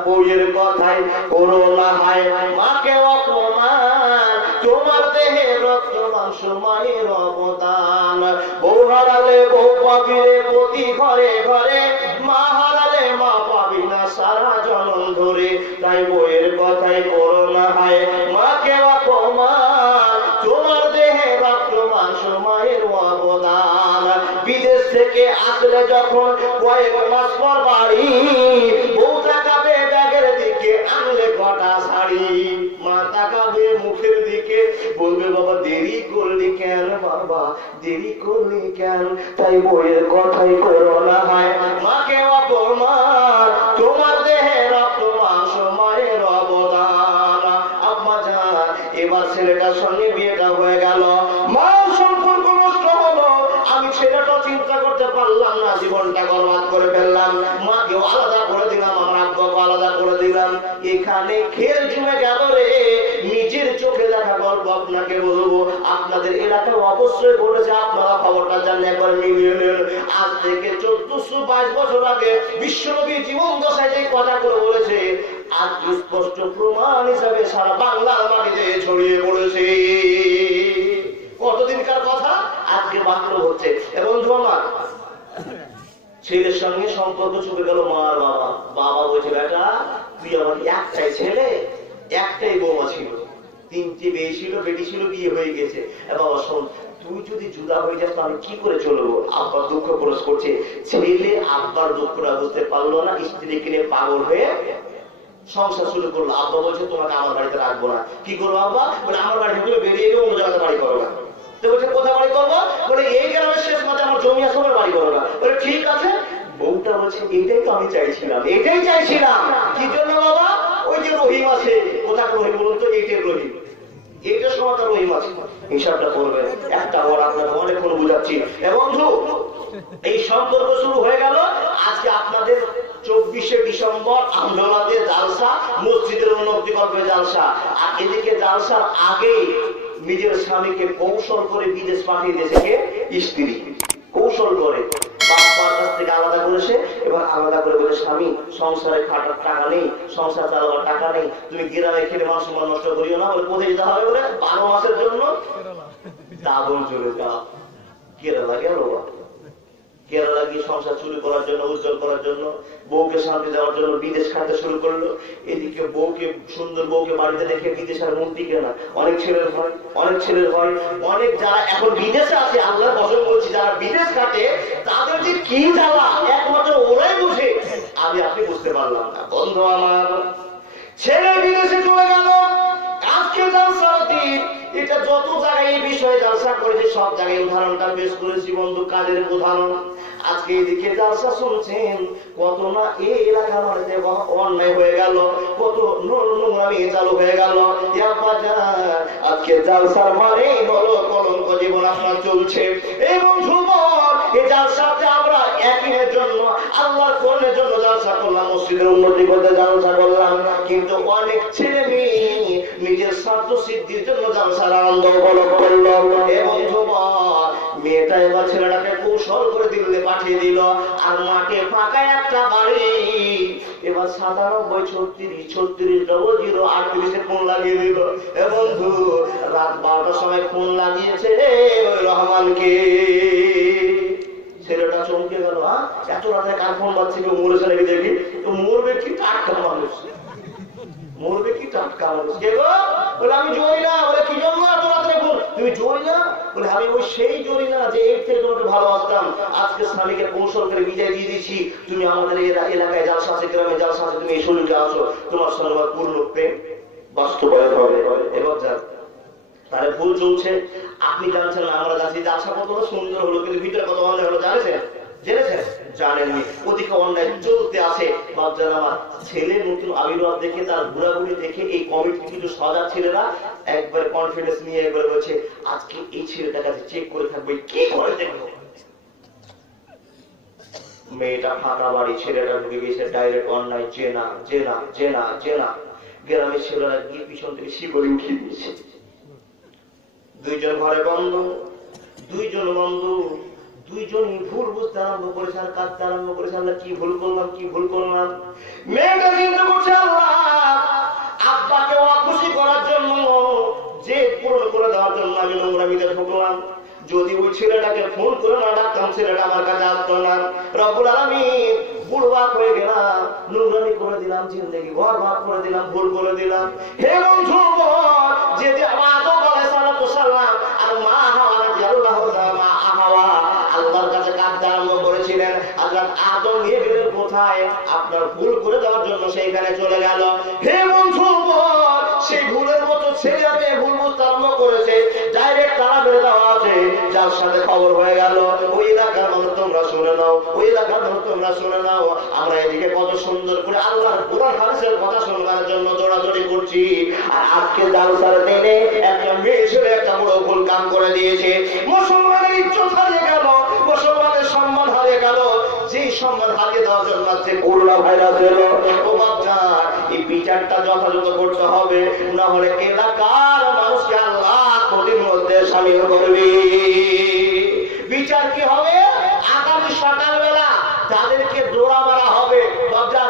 বউয়ের কথায় করো না হায় মাকে অপমান, তোমার দেহে রক্ত মাংস মায়ের অবদান। বউ হারালে বউ পাবি রে প্রতি ঘরে ঘরে, মা হারালে মা পাবি না সারা জনম ধরে। তাই বউয়ের কথায় করো না হায় মাকে অপমান, তোমার দেহে রক্ত মাংস মায়ের অবদান। বিদেশ থেকে আসলে যখন কয়েক মাস পর বাড়ি, বউ তাকাবে ব্যাগের দিকে, আনলে কটা শাড়ি। মা তাকাবে মুখের দিকে, বলবে বাবা দেরি করলি কেন, বাবা দেরি করলি কেন। তাই বউয়ের কথাই করো না হয় মাকে অপমান, তোমার দেহে রক্ত মাংস মায়ের অবদান। আব্বা জান, এবার ছেলেটার সঙ্গে বিয়েটা হয়ে গেল, মা সম্পর্ক নষ্ট হলো। আমি ছেলেটা চিন্তা করতে পারলাম না, জীবনটা বরবাদ করে ফেললাম। মাকেও আলাদা করে দিলাম, আমার আব্বাকে আলাদা করে আপনাদের এলাকায় অবশ্যই ঘটেছে, আপনারা খবরটা জানেন, একবার মিলিয়ে নেন। আজ থেকে 1422 বছর আগে বিশ্বনবী জীবন দশায় যে কথাগুলো বলেছে আজ স্পষ্ট প্রমাণ হিসাবে সারা বাংলার মাটিতে ছড়িয়ে পড়েছে। কতদিনকার কথা আজকে মাত্র হচ্ছে। এবং আমার ছেলের সঙ্গে সম্পর্ক চুকে গেল মার বাবা। বাবা বলছে, বেটা তুই আমার একটাই ছেলে, একটাই বৌমা ছিল, 3টে মেয়ে ছিল, বেটি ছিল, বিয়ে হয়ে গেছে। বাবা শোন, তুই যদি জুদা হয়ে যাস তো আমি কি করে চলবো? আব্বার দুঃখ প্রকাশ করছে। ছেলে আব্বার দুঃখটা বুঝতে পারলো না, স্ত্রী কিনে পাগল হয়ে সংসার শুরু করলো। আব্বা বলছে, তোমাকে আমার বাড়িতে রাখবো না। কি করবো আব্বা? বলে আমার বাড়ি থেকে বেরিয়ে গিয়ে অন্য জায়গাতে বাড়ি করো না। তো বলছে, কোথায় বাড়ি করবো? বলে এই গ্রামের শেষ মাঠে আমার জমি আছে, আমার বাড়ি করো না। বলে ঠিক আছে। বউটা বলছে, এটাই তো আমি চাইছিলাম, এটাই চাইছিলাম। কি জন্য বাবা? ওই যে রহিম আছে। কোথায় রহিম বলুন তো? এইটার রহিম, এইটার সময় তো রহিম আছে। হিসাবটা করবেন। একটা বড় আপনাকে অনেকক্ষণ বুঝাচ্ছি। বন্ধু, এই সম্পর্ক শুরু হয়ে গেল। আজকে আপনাদের 24শে ডিসেম্বর আমডোলাতে জালসা, মসজিদের উন্নতি করবে জালসা। আর এদিকে জালসার আগেই নিজের স্বামীকে কৌশল করে বিদেশ পাঠিয়ে দিয়েছে কে? স্ত্রী। কৌশল করে বাবার কাছ থেকে আলাদা করেছে। এবার আলাদা করে বলে, স্বামী সংসারে খাটার টাকা নেই, সংসার চালাবার টাকা নেই, তুমি গ্রামে খেলে মান সম্মান নষ্ট করিও না। বলে কোথায় যেতে হবে? বলে 12 মাসের জন্য দাদন চলে যাও। কেরালা গেল। কেরালা গিয়ে সংসার শুরু করার জন্য, উজ্জ্বল করার জন্য, বউকে শান্তি দেওয়ার জন্য বিদেশ খাতে শুরু করলো। এদিকে বউকে, সুন্দর বউকে বাড়িতে রেখে বিদেশের মন্ত্রী কেনা। অনেক ছেলের ভয়, অনেক ছেলের ভয়, অনেক যারা এখন বিদেশে আছে, আল্লাহর কসম বলছি, যারা বিদেশ খাটে তাদের যে কি জ্বালা একমাত্র ওরাই বুঝে। আমি আপনি বুঝতে পারলাম না। বন্ধু আমার, ছেলে বিদেশে চলে গেল। আজকে জালসার দিন। এটা যত জায়গায় এই বিষয়ে জালসা করেছে সব জায়গায় উদাহরণটা পেশ করেছি বন্ধু, কাজের উদাহরণ। আজকে এদিকে জালসা শুনছেন, কত না এই এলাকার মধ্যে অন্যায় হয়ে গেল, কত নোংরামি চালু হয়ে গেল। আজকে জালসার মানে বলো কলঙ্ক জীবন আপনার চলছে। এবং যুবক, এই জালসাতে আমরা একদিনের জন্য আল্লাহর কোরআনের জন্য জালসা করলাম, মসজিদের উন্নতি করতে জালসা করলাম, কিন্তু অনেক ছেলে মেয়ে নিজের স্বার্থ সিদ্ধির জন্য জালসার আনন্দ উপভোগ করলো। এবং যুবক, মেয়েটা এবার ছেলেটাকে কৌশল করে দিল্লি পাঠিয়ে দিল। আর মাকে ফাঁকা একটা বাড়ি। এবার 9736360038 ফোন লাগিয়ে দিল। বন্ধু, রাত 12টার সময় ফোন লাগিয়েছে ওই রহমানকে। ছেলেটা চমকে গেল, এত রাতে কার ফোন বাজছে? কেউ মরেছে নাকি দেখি। তো মরবে কি টাটকা মানুষ, মরবে কি টাটকা মানুষ। কে গো? বলে আমি জরি না। বলে কি জন্য এত রাতে ফোন? তুমি জরি না? বলে আমি ওই সেই জরি না যে এর থেকে তোমাকে ভালোবাসতাম। আজকে স্বামীকে কৌশল করে বিদায় দিয়ে দিচ্ছি। তুমি আমাদের এলাকায় জালসা আছে, গ্রামে জালসা আছে, তুমি এই শরীরে আসো, তোমার সঙ্গে আমার পূর্ণ প্রেম বাস্তবায়ন হবে। এবার যাক, তাহলে ভুল চলছে। আপনি জানছেন না, আমরা জানছি জালসা কতটা সুন্দর হলো, কিন্তু ভিতরে কত অন্যায় হলো জানেছেন? জেনেছেন? জানেননি। ওদিকে অন্যায় চলতে আছে। বাচ্চারা আমার ছেলে নতুন আবির্ভাব দেখে, তার ঘোরাঘুরি দেখে এই কমিটি কিছু সজাগ ছেলেরা একবার কনফিডেন্স নিয়ে একবার বলছে, আজকে এই ছেলেটার কাছে চেক করে থাকবে, কি করে দেখবো। মেয়েটা ফাঁকা বাড়ি, ছেলেটা ঢুকে গেছে ডাইরেক্ট অন্যায়, জেনা জেনা জেনা জেনা। গ্রামের ছেলেরা গিয়ে পিছন থেকে শিকড়ি উঠিয়ে দিয়েছে। দুইজন ঘরে বন্ধ, দুইজন বন্ধু, দুইজনই ভুল বুঝতে আরম্ভ করেছে আর কাঁদতে আরম্ভ করেছে। আমরা কি ভুল করলাম, কি ভুল করলাম। মেয়েটা চিন্তা করছে, আল্লাহ আব্বাকে অখুশি করার জন্য, যে পূরণ করে দেওয়ার জন্য আমি নোংরামিতে ঢুকলাম। যদি ওই ছেলেটাকে ফোন করে না ডাকতাম, ছেলেটা আমার কাছে আসতো না। রব্বুল আলামিন, বুড়বাক হয়ে গেলাম, নোংরামি করে দিলাম, জিন্দেগি বরবাদ করে দিলাম, ভুল করে দিলাম। হে বন্ধু, যদি আদম আলাইহিস সালাম আর মা হাওয়া রাদিয়াল্লাহু তাআলা আল্লাহর কাছে কাঁদতে আরম্ভ করেছিলেন, হযরত আদম নিয়ে গেলেন কোথায়? আপনার ভুল করে দেওয়ার জন্য সেইখানে চলে গেল। হে বন্ধু, সেই ভুলের মতো ছেলে মেয়ে ভুল বুঝতে আরম্ভ করেছে, ডাইরেক্ট তারা বেড়ে দেওয়া আছে। যার সাথে খবর হয়ে গেল, ওই এলাকার মানুষ তোমরা শুনে নাও, ওই এলাকার মানুষ তোমরা শুনে নাও, আমরা এদিকে কত সুন্দর করে আল্লাহর কোরআন হাদিসের কথা শোনার জন্য দৌড়াদৌড়ি করছি। আর আজকে জালসার দিনে একটা মেয়ে ছেলে একটা বড় ভুল কাম করে দিয়েছে। মুসলমানের ইজ্জত হারিয়ে গেল, মুসলমানের সম্মান হারিয়ে গেল। যে সম্মান হারিয়ে দেওয়ার জন্য আছে করোনা ভাইরাস এলো। ও বাচ্চার, এই বিচারটা যথাযথ করতে হবে, না হলে এলাকার মানুষকে আল্লাহ মধ্যে সামিল করবে। বিচার কি হবে? আগামী সকালবেলা তাদেরকে দৌড়া মারা হবে।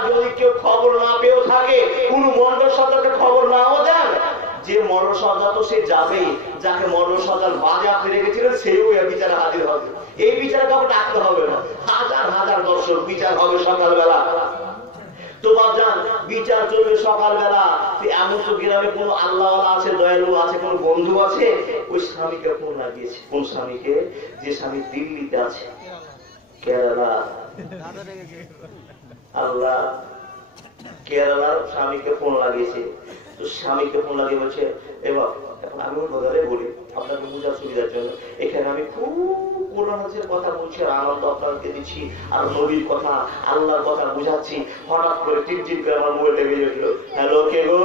যদি কেউ খবর না পেয়েও থাকে, কোন মন্ডল সরকারকে খবর নাও দেন, যে মন্ডল সরকার তো সে যাবেই, যাকে মন্ডল সরকার বাজে আপনি রেখেছিলেন সেও বিচারে হাজির হবে। এই বিচারে কাউকে ডাকতে হবে না, হাজার হাজার দর্শক বিচার হবে সকালবেলা। তো বাজান বিচার চলবে সকালবেলা। এমন তো গ্রামে কোন আল্লাহ আছে, দয়ালু আছে, কোন বন্ধু আছে, ওই স্বামীকে ফোন লাগিয়েছে। কোন স্বামীকে? যে স্বামী দিল্লিতে আছে, কেরালা। আল্লাহ, কেরালার স্বামীকে ফোন লাগিয়েছে। তো স্বামীকে ফোন লাগিয়ে বলছে, এবার এখন আমি ওর বদলে বলি আপনাকে বোঝার সুবিধার জন্য, এখানে আমি খুব কোরআনের কথা বলছি আর আনন্দ আপনাকে দিচ্ছি আর নবীর কথা আল্লাহর কথা বুঝাচ্ছি। হঠাৎ করে টিপ করে আমার মোবাইলটা বেজে উঠলো। হ্যালো, কে গো?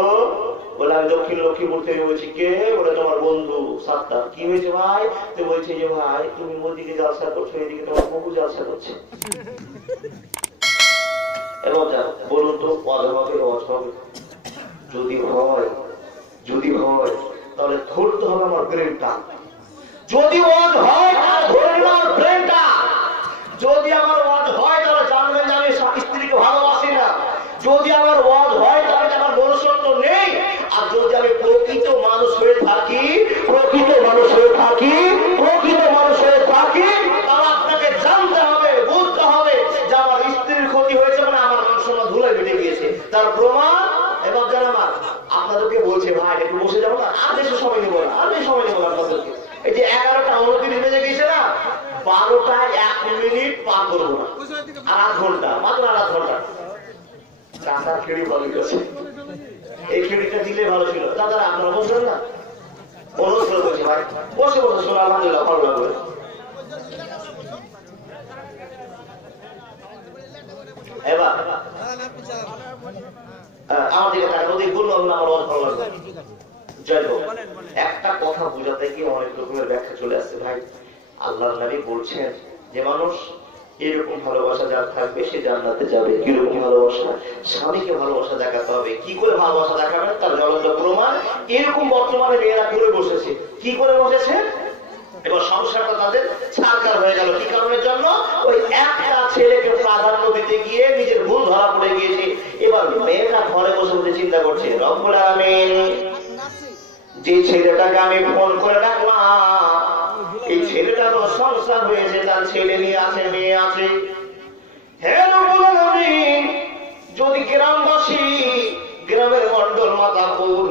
বলে আমি দক্ষিণ লক্ষ্মীপুর থেকে বলছি। কে? বলে তোমার বন্ধু সাতটা। কি হয়েছে ভাই? তো বলছে যে ভাই তুমি ওদিকে জলসা করছো, এদিকে তোমার বহু জলসা করছে। এবার বলুন তো অধভাবে অসবে যদি হয় তাহলে ধরতে হবে আমার ব্রেনটা। যদি ওয়াজ হয় তাহলে ধরে নেওয়ার ব্রেনটা। যদি আমার ওয়াজ হয় তাহলে জানবেন যে আমি স্ত্রীকে ভালোবাসি না। যদি আমার ওয়াজ হয় তাহলে আমার মনুষ্যত্ব নেই। আর যদি আমি প্রকৃত মানুষ হয়ে থাকি তাহলে আপনাকে জানতে হবে, বুঝতে হবে যে আমার স্ত্রীর ক্ষতি হয়েছে, মানে আমার মান সম্মান ধুলায় মিটে গিয়েছে। তার প্রমাণ এবার জানা আমার আপনাদেরকে বলছে, ভাই একটু বসে যাবো না, আর বেশি সময় নেবো না আপনাদেরকে। এই যে 11টা 29 বেজে গেছে না, 12টায় 1 মিনিট পার করবো না, আর 8 ঘন্টা, মাত্র 8 ঘন্টা। চাষার খেড়ি ভালো গেছে, এই খেড়িটা দিলে ভালো ছিল। দাদা আপনারা বসবেন না? অনুরোধ করে বলছি ভাই বসে শোনা, আলহামদুলিল্লাহ ভালো লাগবে। এবার আমার দিকে তাকান, ওদিকে বললাম না আমার ভালো লাগবে। যাই হোক, একটা কথা বোঝাতে গিয়ে অনেক রকমের ব্যাখ্যা চলে আসছে। ভাই আল্লাহর নবী বলছেন যে মানুষ এরকম ভালোবাসা যার থাকবে সে জান্নাতে যাবে। কিরকম ভালোবাসা? স্বামীকে ভালোবাসা দেখাতে হবে। কি করে ভালোবাসা দেখাবেন তার জ্বলন্ত প্রমাণ এরকম বর্তমানে মেয়েরা করে বসেছে। কি করে বসেছে? এবার সংসারটা তাদের ছাড়কার হয়ে গেল। কি কারণের জন্য? ওই একটা ছেলেকে প্রাধান্য দিতে গিয়ে নিজের ভুল ধরা পড়ে গিয়েছে। এবার মেয়েটা ঘরে বসে বসে চিন্তা করছে, রব্বুল আলামিন যে ছেলেটাকে আমি ফোন করে ডাকলাম, এই ছেলেটা তো সংসার হয়েছে, তার ছেলে নিয়ে আছে, মেয়ে আছে। হে রব্বুল আলামিন, যদি গ্রামবাসী, গ্রামের মন্ডল মাতাপুর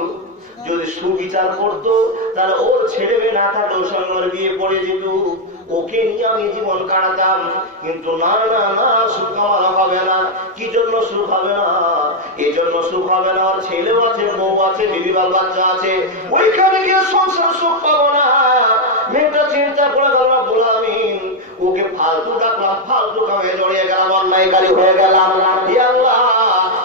যদি সুবিচার করতো তাহলে ওর ছেলে মেয়ে না থাকলে ওর সঙ্গে ওর বিয়ে পড়ে যেত, ওকে নিয়ে আমি জীবন কাটাতাম। কিন্তু না না না, সুখ আমার হবে না। কি জন্য সুখ হবে না? এই জন্য সুখ হবে না, ওর ছেলেও আছে, বউ আছে, বিবি বাল বাচ্চা আছে, ওইখানে গিয়ে সংসার সুখ পাবো না। মেয়েটা চিন্তা করে গেল, বললাম ওকে ফালতু ডাকলাম, ফালতু কামে জড়িয়ে গেলাম, অন্যায়কারী হয়ে গেলাম। আল্লাহ,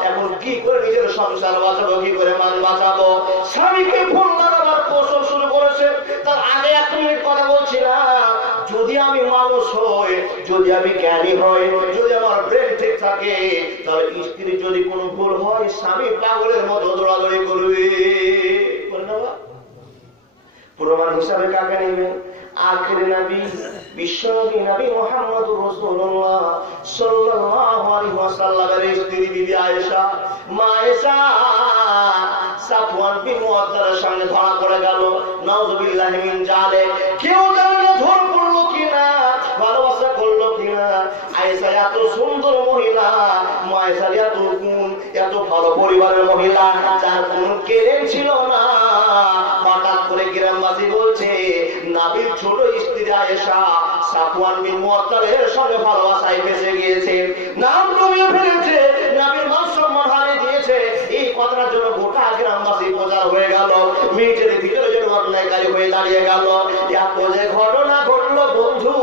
এখন কি করে নিজের সংসার বাঁচাবো, কি করে মান বাঁচাবো? স্বামীকে ফোন লাগাবার কৌশল শুরু করেছে। তার আগে 1 মিনিট কথা বলছিলাম, যদি আমি মানুষ হই, যদি আমি জ্ঞানী হই, যদি আমার ব্রেন ঠিক থাকে, তাহলে স্ত্রী যদি কোনো ভুল হয়, স্বামী পাগলের মতো দৌড়াদৌড়ি করবে। প্রমাণ হিসাবে কাকে নেবেন? আখির নবী, বিশ্বনবী নবী মুহাম্মদুর রাসূলুল্লাহ সাল্লাল্লাহু আলাইহি ওয়াসাল্লামের স্ত্রী বিবি আয়েশা। মা আয়েশা সাফওয়ান বিন মুআত্তারের সঙ্গে ধরা পড়ে গেল। নাউযুবিল্লাহি মিন জালিক। কেউ জানে না ধরা পড়লো কিনা, ভালোবাসা করলো কিনা। আয়েশা এত সুন্দর মহিলা, মা আয়েশা এত গুণ, এত ভালো পরিবারের মহিলা, যার কোনো কেড়ে ছিল না। হঠাৎ করে গ্রামবাসী বলছে, নবীর ছোট স্ত্রী আয়েশা সাফওয়ান বিন মুআত্তারের সঙ্গে ভালোবাসায় ফেসে গিয়েছে, নাম কমিয়ে ফেলেছে, নবীর মান সম্মান হারিয়ে দিয়েছে। এই কথাটার জন্য গোটা গ্রামবাসী প্রচার হয়ে গেল, মিনিটের ভিতরে যেন অন্যায়কারী হয়ে দাঁড়িয়ে গেল। এত যে ঘটনা ঘটলো বন্ধু,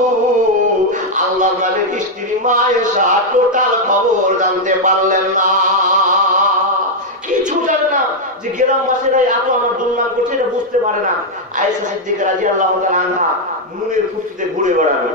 আল্লাহর নবীর স্ত্রী মা আয়েশা টোটাল খবর জানতে পারলেন না, কিছু জানে না। যে গ্রামবাসীরা এত আমার দুর্নাম করছে এটা বুঝতে পারে না। আয়েশা সিদ্দিকা রাদিয়াল্লাহু তাআলা আনহা মনের ফুর্তিতে ঘুরে বেড়াবে,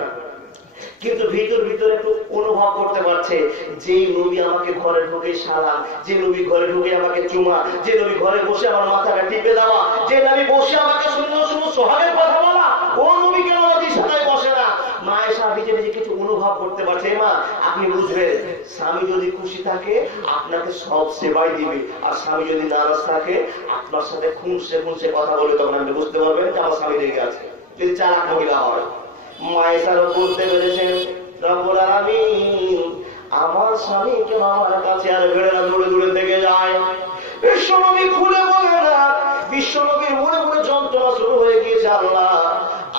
কিন্তু ভিতরে একটু অনুভব করতে পারছে, যে নবী আমাকে ঘরে ঢুকে সালাম, যে নবী ঘরে ঢুকে আমাকে চুমা, যে নবী ঘরে বসে আমার মাথাটা টিপে দেওয়া, যে নবী বসে আমাকে সুন্দর সুন্দর সোহাগের কথা বলা, ও নবী কেন নদীর সাথে বসে না? মা আয়েশা নিজে নিজে কিছু অনুভব করতে পারছে। মা আপনি বুঝবেন, স্বামী যদি খুশি থাকে আপনাকে সব সেবাই দিবে, আর স্বামী যদি নারাজ থাকে আপনার সাথে খুনসে খুনসে কথা বলে, তখন আপনি বুঝতে পারবেন যে আমার স্বামী রেগে আছে, যদি চালাক মহিলা হয়। মা আয়েশাও বুঝতে পেরেছেন রব্বুল আলামিন আমার স্বামী কেন আমার কাছে আর বেড়ে না দূরে দূরে থেকে যায়। বিশ্বনবী খুলে বলে না, বিশ্বনবীর মনে মনে যন্ত্রণা শুরু হয়ে গিয়েছে। আল্লাহ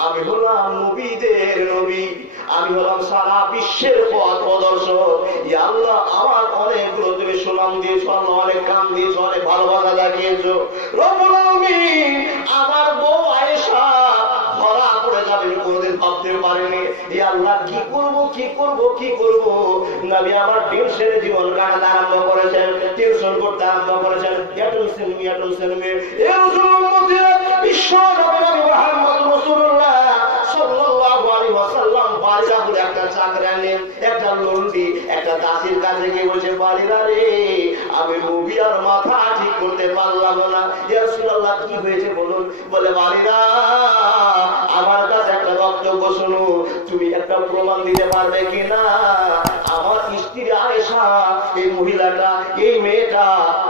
আমি হলাম নবীদের নবী, আমি হলাম সারা বিশ্বের পথ প্রদর্শক। ইয়া আল্লাহ আমার অনেকগুলো তুমি সুনাম দিয়েছো, আল্লাহ অনেক কাম দিয়েছো, অনেক ভালোবাসা দেখিয়েছো। রব্বুল আলামিন আমার বউ আয়েশা ধরা পড়ে যাবে কোনদিন ভাবতে পারেনি। ইয়া আল্লাহ কি করব কি করব কি করব। নবী আমার টেনশনে জীবন কাটাতে আরম্ভ করেছেন, টেনশন করতে আরম্ভ করেছেন। বিশ্ব নবী মুহাম্মদ রাসূলুল্লাহ সাল্লাল্লাহু আলাইহি ওয়াসাল্লাম বাড়িরা বলে একটা চাকরানি, একটা লন্ডি, একটা দাসীর কাছে গিয়ে বলছে, বাড়িরা রে আমি নবী আর মাথা ঠিক করতে পারলাম না। ইয়া রাসূলুল্লাহ কি হয়েছে বলুন? বলে বাড়িরা আমার কাছে একটা বক্তব্য শুনো, তুমি একটা প্রমাণ দিতে পারবে কিনা আমার স্ত্রী আয়েশা, এই মহিলাটা, এই মেয়েটা,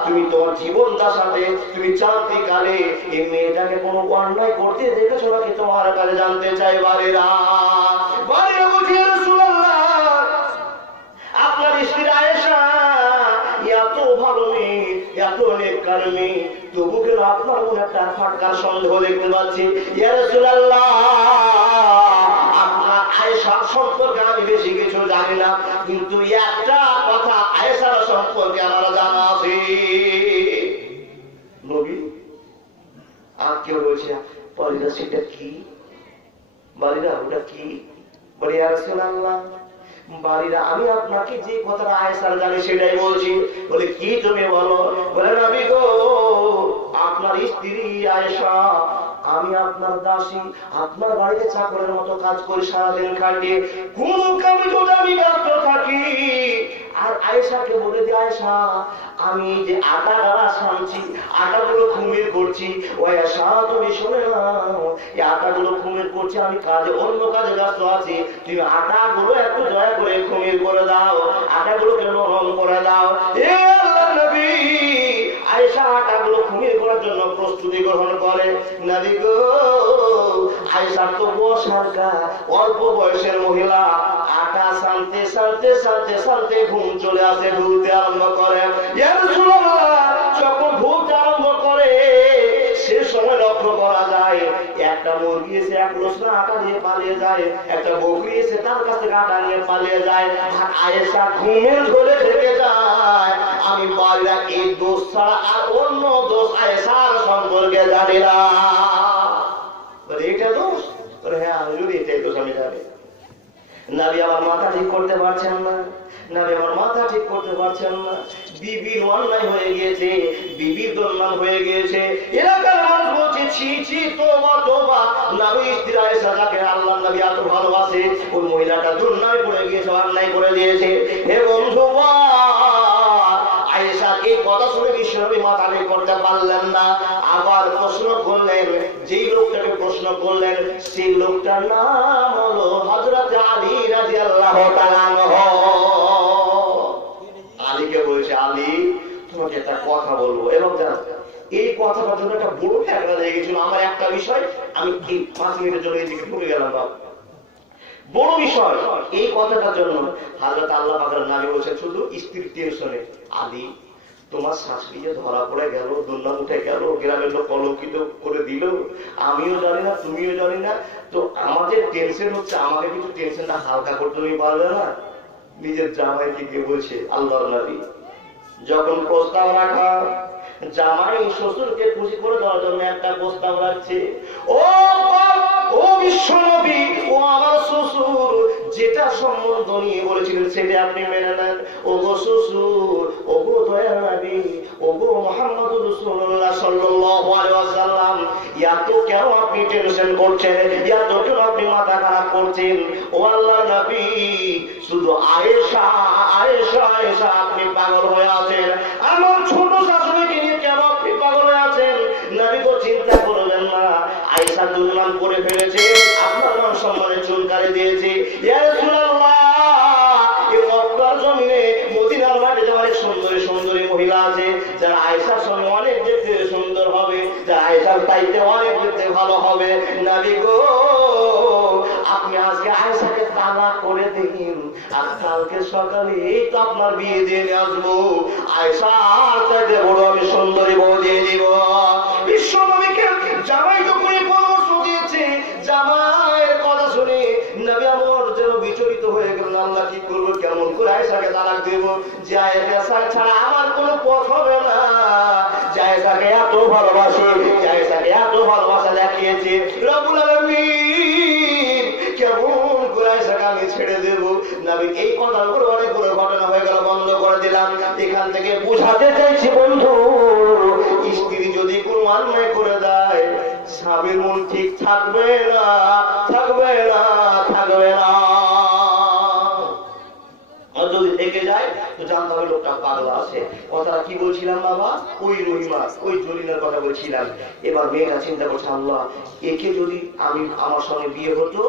তুমি তোমার জীবন দাসাতে তুমি জানতে কালে এই মেয়েটাকে কোনো অন্যায় করতে দেখেছো নাকি তোমার কাছে জানতে চাই। বাড়িরা বাড়িরা বলছি রাসূলুল্লাহ আপনার স্ত্রী আয়েশা এত ভালো মেয়ে, এত নেককার মেয়ে, তবু কেন আপনার মনে একটা ফাটকার সন্দেহ দেখতে পাচ্ছি। ইয়া রাসূলুল্লাহ আপনার আয়েশা সম্পর্কে আমি বেশি কিছু জানি না, কিন্তু একটা কথা আয়েশার সম্পর্কে আমার জানা আছে। নবী আর কেউ বলছে বাড়িরা সেটা কি? বাড়িরা ওটা কি? বলে ইয়া রাসূলুল্লাহ বাড়িরা আমি আপনাকে যে কথাটা আয়েশার জানি সেটাই বলছি। বলে কি তুমি বলো? বলে নবী গো আপনার স্ত্রী আয়েশা, আমি আপনার দাসী, আপনার বাড়িতে চাকরের মতো কাজ করি, সারাদিন খাটিয়ে কোন কাজে যদি আমি ব্যস্ত থাকি আর আয়েশাকে বলে দিই আয়েশা আমি যে আটা গাড়া সানছি, আটাগুলো খুমির করছি, ও আয়েশা তুমি শুনে নাও এই আটাগুলো খুমির করছি, আমি কাজে অন্য কাজে ব্যস্ত আছি, তুমি আটাগুলো একটু দয়া করে খুমির করে দাও, আটাগুলোকে নরম করে দাও। এ আল্লাহর নবী আয়েশা আটাগুলো খুমির করার জন্য প্রস্তুতি গ্রহণ করে। নবী গো আয়েশা তো বসারকা অল্প বয়সের মহিলা, আটা সানতে সানতে সানতে সানতে ঘুম চলে আসে, ঢুলতে আরম্ভ করে। ইয়া রাসূলুল্লাহ যখন ঢুলতে আরম্ভ করে সে সময় লক্ষ্য করা যায় একটা মুরগি এসে এক লোসনা আটা নিয়ে পালিয়ে যায়, একটা বকরি এসে তার কাছ থেকে আটা নিয়ে পালিয়ে যায়, আর আয়েশা ঘুমের ধরে থেকে যায়। আমি বাড়িরা এই দোষ ছাড়া আর অন্য দোষ আয়েশার সম্পর্কে জানি না। এটা দোষ? হ্যাঁ আমি যদি এটাই দোষ আমি জানি। নবী আমার মাথা ঠিক করতে পারছেন না, নবী আমার মাথা ঠিক করতে পারছেন না। বিবির অন্যায় হয়ে গিয়েছে, বিবির দুর্নাম হয়ে গিয়েছে। এলাকার মানুষ বলছে ছি ছি তোবা তোবা, নবী স্ত্রী আয়েশা যাকে আল্লাহর নবী এত ভালোবাসে ওই মহিলাটা দুর্নামে পড়ে গিয়েছে, অন্যায় করে দিয়েছে। হে বন্ধু আয়েশা এই কথা শুনে বিশ্বনবী মাথা ঠিক করতে পারলেন না। আবার প্রশ্ন করলেন, যেই লোকটাকে প্রশ্ন করলেন সেই লোকটার নাম হলো হযরত আলী রাদিয়াল্লাহু তাআলা আনহু। আলীকে বলছে আলী তোমাকে একটা কথা বলবো, এবং জানো এই কথাটার জন্য একটা বড় ঝগড়া লেগে গেছিল। আমার একটা বিষয় আমি এই 5 মিনিটের জন্য এদিকে ঢুকে গেলাম, বড় বিষয় এই কথাটার জন্য হযরত আল্লাহ পাকের নবী বলেছেন শুধু স্ত্রীর টেনশনে, আলী তোমার শাশুড়ি যে ধরা পড়ে গেল, দুর্নাম উঠে গেল, গ্রামের লোক কলঙ্কিত করে দিল, আমিও জানি না তুমিও জানি না, তো আমাদের টেনশন হচ্ছে, আমাকে কিন্তু টেনশনটা হালকা করতে পারবে না। নিজের জামাইকে কে বলছে আল্লাহর নবী, যখন প্রস্তাব রাখা জামাই শ্বশুরকে খুশি করে দেওয়ার জন্য একটা প্রস্তাব রাখছে, ও বিশ্বনবী ও আমার শ্বশুর যেটা সম্বন্ধ নিয়ে বলেছিলেন সেটা আপনি মেনে নেন। ও গো শ্বশুর, ও গো দয়ার নবী, ও গো মুহাম্মদুর রাসূলুল্লাহ সাল্লাল্লাহু আলাইহি ওয়াসাল্লাম, এত কেন আপনি টেনশন করছেন, এত কেন আপনি মাথা খারাপ করছেন? ও আল্লাহর নবী শুধু আয়েশা আয়েশা আয়েশা আপনি পাগল হয়ে আছেন, আমার ছোট শাশুড়িকে নিয়ে কেন আপনি পাগল হয়ে আছেন? নবী গো চিন্তা করবেন না, আয়েশা দুর্নাম জানাই দিয়েছে, ইয়া রাসূলুল্লাহ, এই মক্কার জমিনে মদিনার মাঠে যে অনেক সুন্দরী সুন্দরী মহিলা আছে, যারা আয়েশার সঙ্গে অনেক দেখতে সুন্দর হবে, যারা আয়েশার চাইতে অনেক দেখতে ভালো হবে। নবী গো, আপনি আজকে আয়েশাকে তালাক করে দিন, আর কালকে সকালে এই তো আপনার বিয়ে দিয়ে নিয়ে আসবো, আয়েশার চাইতে বড় আমি সুন্দরী বউ দিয়ে দিব। বিশ্ব নবীকে জামাই যখন পরামর্শ দিয়েছে, জামাইয়ের কথা শুনে নবী আমার যেন বিচলিত হয়ে গেলেন। আল্লাহ কি করবো, কেমন করে আয়েশাকে তালাক দেব, যে আয়েশা ছাড়া আমার কোনো পথ হবে না। যে আয়েশাকে এত ভালোবাসে, যে আয়েশাকে এত ভালোবাসা দেখিয়েছে রব্বুল আলামিন, কেমন করে আয়েশাকে আমি ছেড়ে দেব। নবী এই কথার উপর অনেক বড় ঘটনা হয়ে গেল, বন্ধ করে দিলাম। এখান থেকে বুঝাতে চাইছি বন্ধু, স্ত্রী যদি কোনো অন্যায় করে দেয়, স্বামীর মন ঠিক থাকবে না, থাকবে না, থাকবে না। যদি থেকে যায় তো জানতে হবে লোকটা পাগলা আছে। কথা কি বলছিলাম বাবা, ওই রহিমা, ওই জলিনার কথা বলছিলাম। এবার মেয়েটা চিন্তা করছে, আল্লাহ, একে যদি আমি আমার সঙ্গে বিয়ে হতো,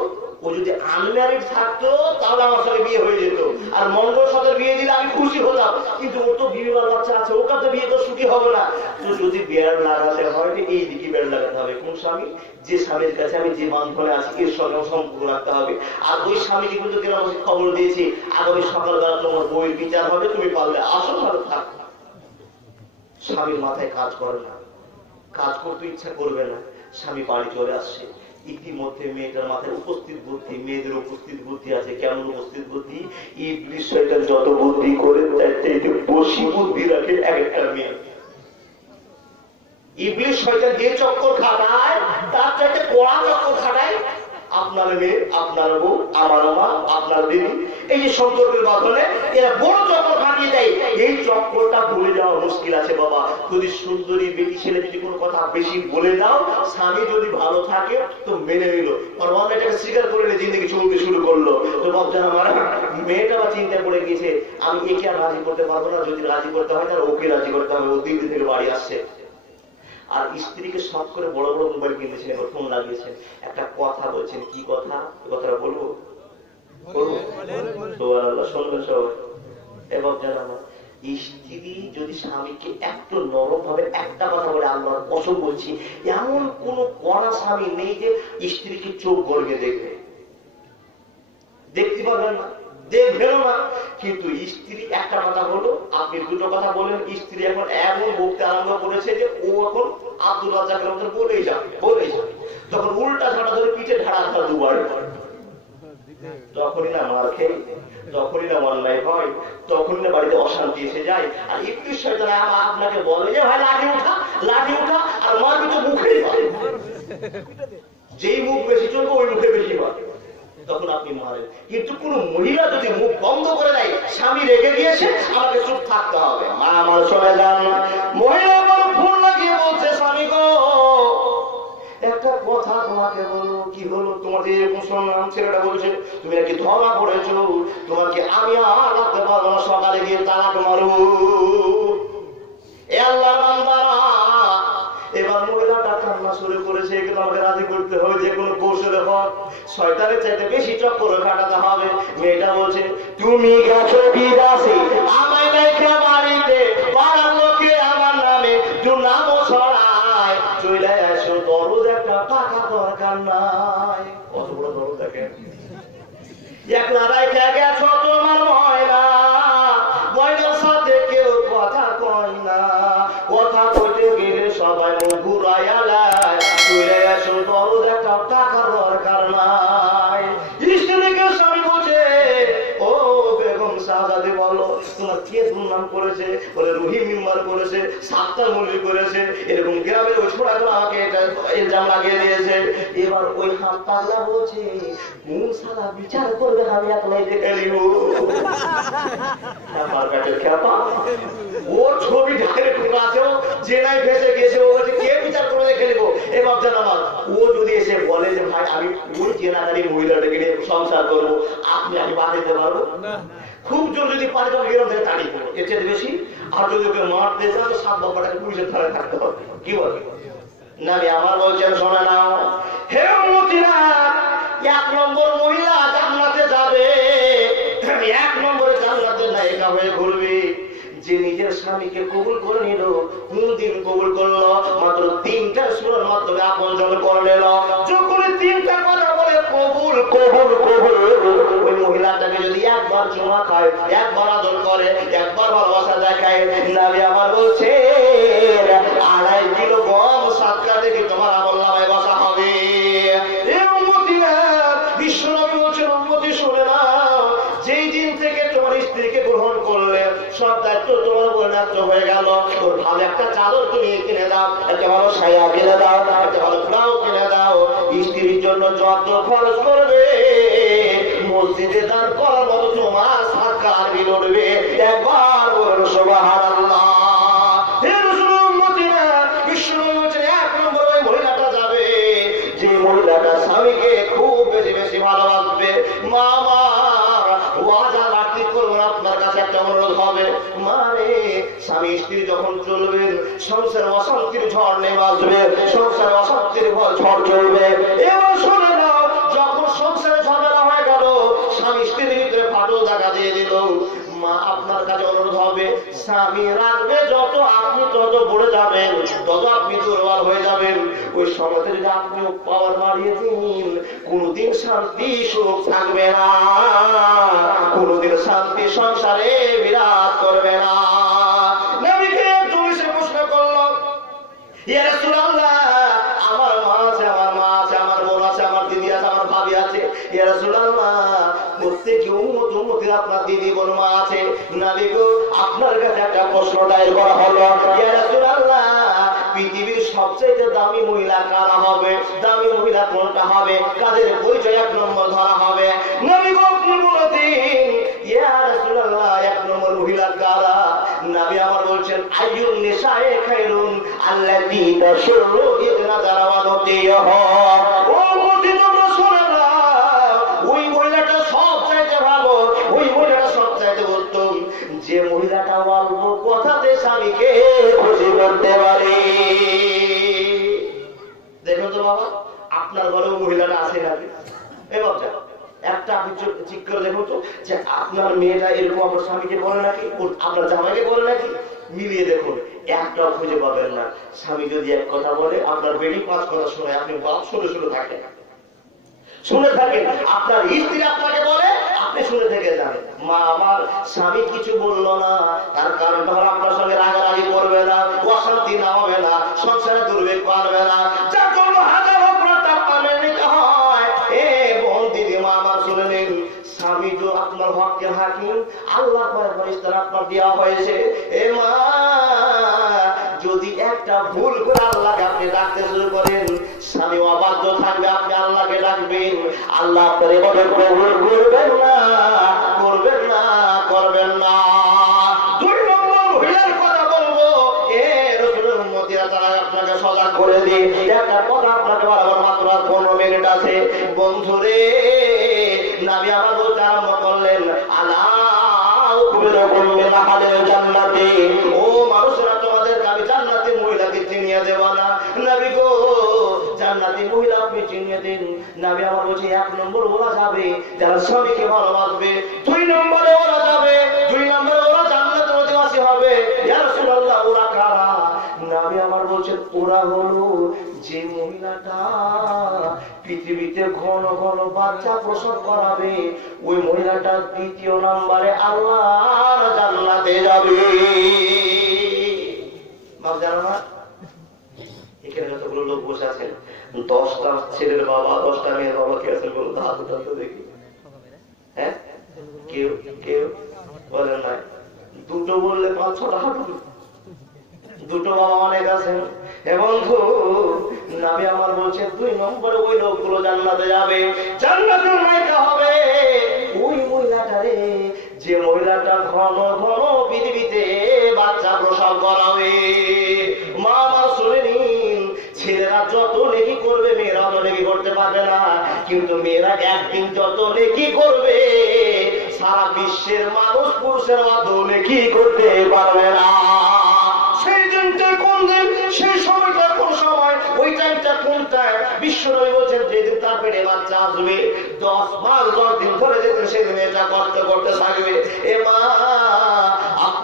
ও যদি আনম্যারিড থাকতো তাহলে আমার সঙ্গে বিয়ে হয়ে যেত, আর মঙ্গল সাথে বিয়ে দিলে আমি খুশি হতাম, কিন্তু ওর তো বিবাহ বাচ্চা আছে, ওকে তো বিয়ে তো সুখী হবে না। তো যদি বেড় লাগাতে হয়, এই দিকে বেড় লাগাতে হবে। কোন স্বামী? যে স্বামীর কাছে আমি যে বান্ধবনে আছি এর সঙ্গে সম্পর্ক রাখতে হবে। আর ওই স্বামীকে কিন্তু আমাকে খবর দিয়েছি, আগামী সকালবেলা তোমার বইয়ের বিচার হবে, তুমি পারলে আসো, ভালো থাক। স্বামীর মাথায় কাজ করে না, কাজ করতে ইচ্ছা করবে না, স্বামী বাড়ি চলে আসছে। ইতিমধ্যে মেয়েটার মাথায় উপস্থিত বুদ্ধি, মেয়েদের উপস্থিত বুদ্ধি আছে। কেমন উপস্থিত বুদ্ধি? ইবলিস শয়তান যত বুদ্ধি করে তার চাইতে বেশি বুদ্ধি রাখে এক একটা মেয়ে। ইবলিস শয়তান যে চক্কর খাটায় তার চাইতে কড়া চক্কর খাটায় আপনার মেয়ে, আপনার বউ, আমার মা, আপনার দিদি, এই যে সম্পর্কের মাধ্যমে এরা বড় চক্কর খাটিয়ে দেয়। এই চক্করটা ভুলে যাওয়া মুশকিল আছে বাবা। যদি সুন্দরী বেটি ছেলে যদি কোনো কথা বেশি বলে দাও, স্বামী যদি ভালো থাকে তো মেনে নিল, আর অন্যটাকে স্বীকার করে নিয়ে জিন্দগি চলতে শুরু করলো। তো ভাবছেন আমার মেয়েটা বা চিন্তা করে গেছে, আমি একে আর রাজি করতে পারবো না, যদি রাজি করতে হয় তাহলে ওকে রাজি করতে হবে, ও দিল্লি থেকে বাড়ি আসছে। আর স্ত্রীকে শখ করে বড় বড় মোবাইল কিনেছেন, এবার ফোন লাগিয়েছেন, একটা কথা বলছেন। কি কথা? কথাটা বলবো? শুনবেন সবাই। এবার জানাবো, স্ত্রী যদি স্বামীকে একটু নরম ভাবে একটা কথা বলে, আল্লাহর কসম বলছি, এমন কোন কড়া স্বামী নেই যে স্ত্রীকে চোখ গড়িয়ে দেখবে। দেখতে পারবেন না, দেখবেন না। কিন্তু স্ত্রী একটা কথা বলো, আপনি দুটো কথা বলেন, স্ত্রী এখন এমন বলতে আরম্ভ করেছে যে ও এখন আব্দুল রাজ্জাকের মতো বলেই যাবে, বলেই যাবে। তখন উল্টা ঝাঁটা ধরে পিঠে ঢাড়া ধরা দুবার, তখনই না মার খেয়ে, তখনই না অন্যায় হয়, তখনই না বাড়িতে অশান্তি এসে যায়। আর ইবলিস শয়তান আপনাকে বলে যে ভাই লাঠি উঠা, লাঠি উঠা, আর মার কিন্তু মুখেই হয়। যেই মুখ বেশি চলবে ওই মুখে বেশি হয়, তখন আপনি মারেন। কিন্তু কোন মহিলা যদি মুখ বন্ধ করে দেয়, স্বামী রেগে গিয়েছে, আমাকে চুপ থাকতে হবে। মা আমার চলে যান, মহিলা ফোন লাগিয়ে বলছে, স্বামী গো একটা কথা তোমাকে বলবো। কি হলো? তোমাদের এরকম শুনলাম ছেলেটা বলছে তুমি নাকি ধরা পড়েছ, তোমাকে আমি আর রাখতে পারবো না, সকালে গিয়ে তালাক মারো। এ আল্লাহর বান্দারা, এবার মহিলাটা কান্না শুরু করেছে, এগুলো আমাকে রাজি করতে হবে, যে কোনো কৌশলে হোক, শয়তানের চাইতে বেশি চক্কর কাটাতে হবে। মেয়েটা বলছে, তুমি গেছো বিদেশে, আমায় রেখে বাড়িতে, পাড়ার লোকে আমার নামে দুর্নামও ছড়ায়, চলে আসো, দরদ একটা টাকা দরকার নাই। কত বড় দরদ দেখেন, একলা রাইখা গেছো তোমার ময়না, ময়নার সাথে কেউ কথা কয় না, কথা কইতে গেলে সবাই মুখ ঘুরাইয়া লায়, চলে আসো, দরদ একটা টাকা দরকার নাই। স্ত্রীকে স্বামী বলছে, ও বেগম শাহজাদি বলো তোমার কে দুর্নাম করেছে? বলে রহিম মেম্বার করেছে, সাতটা মুরগি করেছে, এরকম গ্রামের ওই ছোড়া গুলো আমাকে ইলজাম লাগিয়ে দিয়েছে। এবার ওই হাত পাগলা বলছে, মূল সালা বিচার করবে, আমি একলাই দেখে নিব। আমার কাছে খেপা, ওর ছবি আছে, যে নাই ভেসে গেছে, ও বলছে কে বিচার করে দেখে নিব। এবার যেন আমার ও যদি এসে বলে যে ভাই আমি ওই জেনাকারী মহিলাটাকে নিয়ে সংসার করবো, আপনি আমি বাদ দিতে পারবো? খুব জোর যদি পারে তখন এরকম থেকে তাড়িয়ে করবো, এর চেয়ে বেশি। আর যদি ওকে মারতে চান তো 7 বাপ্পাটাকে পুলিশের ধারে থাকতে হবে। কি বলে না? আমার বলছেন শোনা নাও, হে মতিরা, 1 নম্বর মহিলা স্বামীকে কবুল করে নিল। কোন দিন কবুল করলো? মাত্র 3টা সূরার মাধ্যমে আপনজন করে নিল। যখন 3টা কথা বলে কবুল কবুল কবুল, ওই মহিলাটাকে যদি একবার চুমা খায়, একবার আদর করে, একবার ভালোবাসা দেখায়, নবী আমার বলছে 2.5 কিলো গম সাতকা দেখি তোমার আমলনামায় বসা হবে। বিশ্বনবী বলছেন, উম্মতি শুনে নাও, যেই দিন থেকে তোমার স্ত্রীকে গ্রহণ করলে সব দায়িত্ব তোমার উপর ন্যস্ত হয়ে গেল। ওর ভালো একটা চাদর তুমি কিনে দাও, একটা ভালো সায়া কিনে দাও, একটা ভালো ব্লাউজ কিনে দাও। স্ত্রীর জন্য যত খরচ করবে মসজিদে দান করার মতো তোমার সাতকার বিল উঠবে। একবার বলুন সুবহানাল্লাহ। যে মহিলাটা স্বামীকে খুব বেশি বেশি ভালোবাসবে, মা ওয়াদা রাখতে করবো না, আপনার কাছে একটা অনুরোধ হবে, মানে স্বামী স্ত্রী যখন চলবেন সংসার অশান্তির ঝড় নেমে আসবে, সংসার অশান্তির ঝড় চলবে। এবার শুনে নাও, যখন সংসারে ঝগড়া হয়ে গেল, স্বামী স্ত্রীর ভিতরে ফাটল দেখা দিয়ে দিল, মা আপনার কাছে অনুরোধ হবে, স্বামী রাখবে যত আপনি তত পড়ে যাবেন, তত আপনি দুর্বল হয়ে যাবেন। ওই সমাজে যদি আপনি পাওয়ার বাড়িয়ে দিন, কোনদিন শান্তি সুখ থাকবে না, কোনদিন শান্তি সংসারে বিরাজ করবে না। নবীকে পুলিশে প্রশ্ন করল, ইয়া রাসূলুল্লাহ, আমার মা আছে, আমার মা আছে, আমার বোন আছে, আমার দিদি আছে, আমার ভাবি আছে, ইয়া রাসূলুল্লাহ, প্রত্যেকটি উম্মতের আপনার দিদি বোন মা আছে। নবী গো, আপনার কাছে একটা প্রশ্ন দায়ের করা হলো, ইয়া রাসূলুল্লাহ, পৃথিবীর সবচেয়ে দামি মহিলা কারা হবে? দামি মহিলা কোনটা হবে? কাদের পরিচয় 1 নম্বর ধরা হবে? নবী গো, আপনি বলে দিন, ইয়া রাসূলুল্লাহ, 1 নম্বর মহিলা কারা? নবী আমার বলছেন, আইয়ুন নিসায়ে খায়রুন আল্লাতী তাশুরু ইদনা দারাওয়াতিহ। ও মুমিন রাসূলুল্লাহ, ওই মহিলাটা সবচাইতে ভালো, ওই মহিলাটা সবচাইতে উত্তম, যে মহিলাটা অল্প কথাতে স্বামীকে খুশি করতে পারে। দেখুন তো বাবা, আপনার ঘরে মহিলাটা আছে নাকি? এ বাচ্চা, একটা আপনি ঠিক করে দেখুন তো, যে আপনার মেয়েটা এরকম আপনার স্বামীকে বলে নাকি, আপনার জামাইকে বলে নাকি? মিলিয়ে দেখুন, একটাও খুঁজে পাবেন না। স্বামী যদি এক কথা বলে, আপনার বেড়ি 5 কথা শোনে, আপনি বাপ শুনে শুনে থাকেন, শুনে থাকেন। আপনার স্ত্রী আপনাকে বলে, আপনি শুনে থেকে যান, মা আমার স্বামী কিছু বললো না, তার কারণটা হলো আপনার সঙ্গে রাগারাগি করবে না, অশান্তি না হবে না, সংসারে দুর্ভিক্ষ পারবে না, যার জন্য হাজার নিতে হয়। এ বোন দিদি মা আমার শুনে নিন, স্বামী তো আপনার হকের হাকিম, আল্লাহ ফেরেশতারা আপনার দেওয়া হয়েছে। এ মা, যদি একটা ভুল করে আল্লাহকে আপনি ডাকতে শুরু করেন, স্বামী অবাধ্য থাকবে, আপনি আল্লাহকে ডাকবেন, আল্লাহ আপনার এভাবে কবুল করবেন না, করবেন না, করবেন না। 2 নম্বর মহিলার কথা বলবো, এ রাসূলের উম্মতিরা, তারা আপনাকে সজাগ করে দিই। একটা কথা আপনাকে বলার মাত্র 15 মিনিট আছে। বন্ধুরে, নবী আমার বলতে আরম্ভ করলেন, আলা উখবিরুকুম বিআহলিল জান্নাতি, ও মানুষরা, তোমাদেরকে আমি জান্নাতি মহিলাকে চিনিয়ে দেব না। নবী গো, জান্নাতি মহিলা আপনি চিনিয়ে দিন। নবী আমার বলছে, 1 নম্বর ওরা যাবে যারা স্বামীকে ভালোবাসবে, 2 নম্বরে ওরা যাবে, 2 নম্বরে ওরা জান্নাতের অধিবাসী হবে। ইয়া রাসূলুল্লাহ, ওরা কারা? নবী আমার বলছেন, ওরা হলো যে মহিলাটা পৃথিবীতে ঘন ঘন বাচ্চা প্রসব করাবে, ওই মহিলাটা 2য় নম্বরে আল্লাহর জান্নাতে যাবে। বাপ জানো না, এখানে যতগুলো লোক বসে আছেন, 10টা ছেলের বাবা, 10টা মেয়ের বাবা কে আছেন বলুন? হাত উঠাতে দেখি। হ্যাঁ, কেউ কেউ বলেন না। 2টো বললে 5-6টা হাত, 2টো বাবা অনেক আছেন। হে বন্ধু, নবী আমার বলছেন, 2 নম্বরে ওই লোকগুলো জান্নাতে যাবে, জান্নাতের মাইকা হবে ওই মহিলাটারে, যে মহিলাটা ঘন ঘন পৃথিবীতে বাচ্চা প্রসব করাবে। মা আমার শুনে নিন, ছেলেরা যত নেকি করবে, মেয়েরা অত নেকি করতে পারবে না, কিন্তু মেয়েরা একদিন যত নেকি করবে, সারা বিশ্বের মানুষ পুরুষের মতো নেকি করতে পারবে না। সেই দিনটা কোন দিন, সেই সময়টা কোন সময়, ওই টাইমটা কোনটা? বিশ্বনবী বলছেন, যেদিন তার পেটে বাচ্চা আসবে, 10 মাস 10 দিন ধরে যেদিন সেদিন এটা করতে করতে থাকবে। এ মা,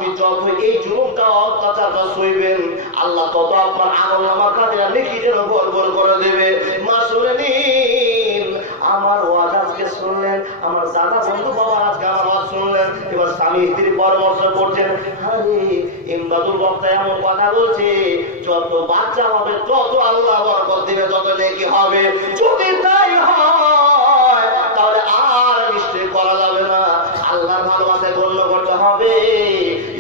আপনি যত এই জুলুমটা অত্যাচারটা সইবেন আল্লাহ তত আপনার আমলনামার কাছে নেকি যেন ভরভর করে দেবে। মা শুনে নিন, আমার ওয়াজ আজকে শুনলেন, আমার দাদা বন্ধু বাবা আজকে আমার ওয়াজ শুনলেন, এবার স্বামী স্ত্রী পরামর্শ করছেন, আরে ইমদাদুল বক্তা এমন কথা বলছে, যত বাচ্চা হবে তত আল্লাহ বরকত দিবে, তত নেকি হবে। যদি তাই হয় তাহলে আর নিশ্চয় করা যাবে না, আল্লাহর ভালোবাসায় গণ্য করতে হবে।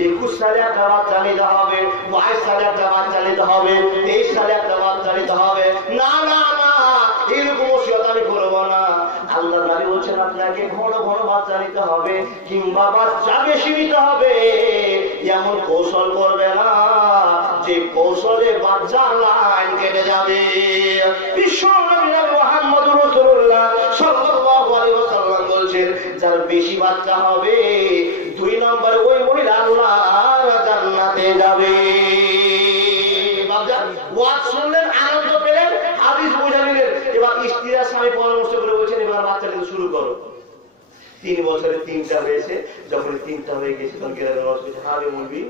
21 সালে একটা বাচ্চা নিতে হবে, 22 সালে একটা বাচ্চা নিতে হবে, 23 সালে একটা বাচ্চা নিতে হবে। না না না, এরকম ওসিয়ত আমি করবো না। আল্লাহর নবী বলছেন আপনাকে ঘন ঘন বাচ্চা নিতে হবে, কিংবা বাচ্চা বেশি নিতে হবে। এমন কৌশল করবে না যে কৌশলে বাচ্চার লাইন কেটে যাবে। বিশ্ব নবী মুহাম্মদুর রাসূলুল্লাহ সাল্লাল্লাহু আলাইহি ওয়াসাল্লাম বলছেন, যার বেশি বাচ্চা হবে 2 নম্বরে ওই মহিলা আল্লাহর জান্নাতে যাবে। বাবা ওয়াজ শুনলেন, আনন্দ পেলেন, হাদিস বুঝে নিলেন, এবার স্ত্রী আর স্বামী পরামর্শ করে বলছেন এবার বাচ্চা নিতে শুরু করো। 3 বছরে 3টা হয়েছে, যখন 3টা হয়ে গেছে তখন গ্রামের মানুষ বলছে, হারে মুরবি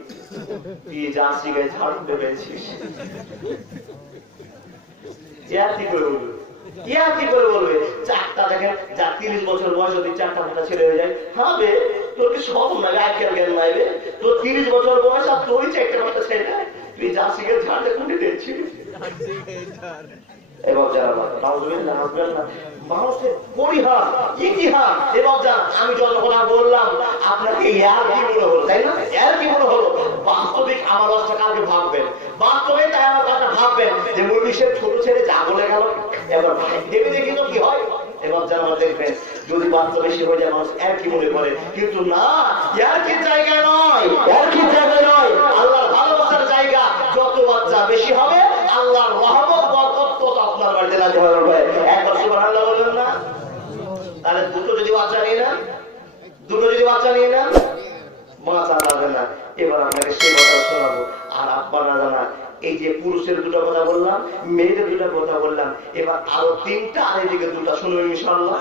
তুই জার্সি গায়ে ঝাড় দিতে পেরেছিস। কি করে বলবে, কি করে বলবে? 4টা দেখেন, যার 30 বছর বয়স যদি 4টা 5টা ছেলে হয়ে যায়, হবে তোর কি সব না গায়ে খেয়াল জ্ঞান নাইবে? তোর 30 বছর বয়স আর তোরই 4টা 5টা ছেলে, তুই জার্সি গায়ে ঝাড় দেখুন দিচ্ছিস। এবং যারা মানুষের পরিহাস ইতিহাস, এবং যারা আমি যত কথা বললাম আপনাকে এর কি মনে হলো, তাই না? এর কি মনে হলো? বাস্তবিক আমার অবস্থা কালকে ভাববেন, বাস্তবে তাই আমার কথা ভাববেন যে মুরগিসের ছোট ছেলে যা বলে গেল, এবার ভেবে দেখি তো কি হয়। এবার যারা দেখবেন যদি বাস্তবে সে হয়ে যায়, মানুষ এর কি মনে করে, কিন্তু না, এর কি জায়গা নয়, এর কি জায়গা নয়, আল্লাহর ভালোবাসার জায়গা। যত বাচ্চা বেশি হবে আল্লাহর রহমত বরকত তত আপনার বাড়িতে নাযিল হবে। একবার সুবহানাল্লাহ বলবেন না? তাহলে দুটো যদি বাচ্চা নিয়ে নেন, বাঁচা যাবে না। এবার আপনাকে সেই কথা শোনাবো। আর আপনারা জানা, এই যে পুরুষের 2টা কথা বললাম, মেয়েদের 2টা কথা বললাম, এবার আরো 3টা আর এদিকে 2টা শুনবেন ইনশাআল্লাহ।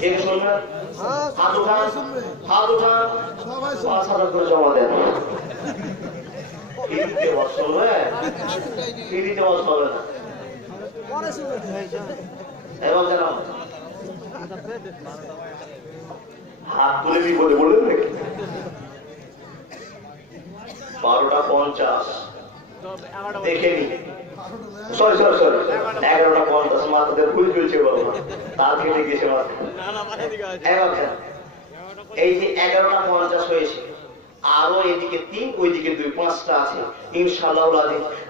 কে শুনবেন? হাত উঠান, হাত উঠান, 5,000 করে জমা দেন। ফ্রিতে ওয়াজ শুনবে, ফ্রিতে ওয়াজ হবে না। এবার জানাও হাত তুলে দিয়ে বললেন নাকি? 12:50 দেখেনি, সরি 11:50 মাথাতে ভুল চলছে বাবা, তার থেকে গেছে মাথা। এই যে 11:50 হয়েছে, আরো এদিকে 3 ওইদিকে 2, 5টা আছে। ইনশাআল্লাহ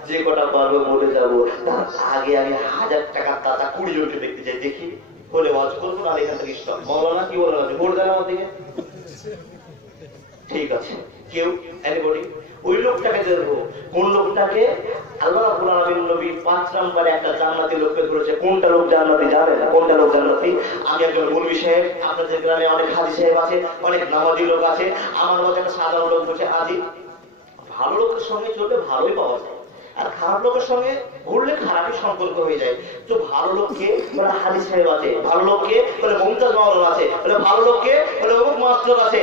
যে কটা পারবো বলে যাবো। তার আগে আমি 1000 টাকার দাতা 20 জনকে দেখতে চাই, দেখি বলে ওয়াজ করবো না এখান থেকে স্টপ। মৌলানা কি বলে ভোট দেন আমার দিকে, ঠিক আছে? কেউ এনিবডি ওই লোকটাকে দেখবো, কোন লোকটাকে আল্লাহ রাব্বুল আলামিন নবী 5 নম্বরে একটা জান্নাতি লোককে ধরেছে। কোনটা লোক জান্নাতি জানেন? কোনটা লোক জান্নাতি? আমি একজন মৌলভী সাহেব, আপনাদের গ্রামে অনেক হাজী সাহেব আছে, অনেক নামাজি লোক আছে, আমার মধ্যে একটা সাধারণ লোক বলছে হাজী। ভালো লোকের সঙ্গে চললে ভালোই পাওয়া যায়, আর খারাপ লোকের সঙ্গে ঘুরলে খারাপই সম্পর্ক হয়ে যায়। তো ভালো লোককে বলে হাজী সাহেব আছে, ভালো লোককে বলে মুমতাজ মাওলানা আছে, বলে ভালো লোককে বলে অমুক মাস্টার আছে।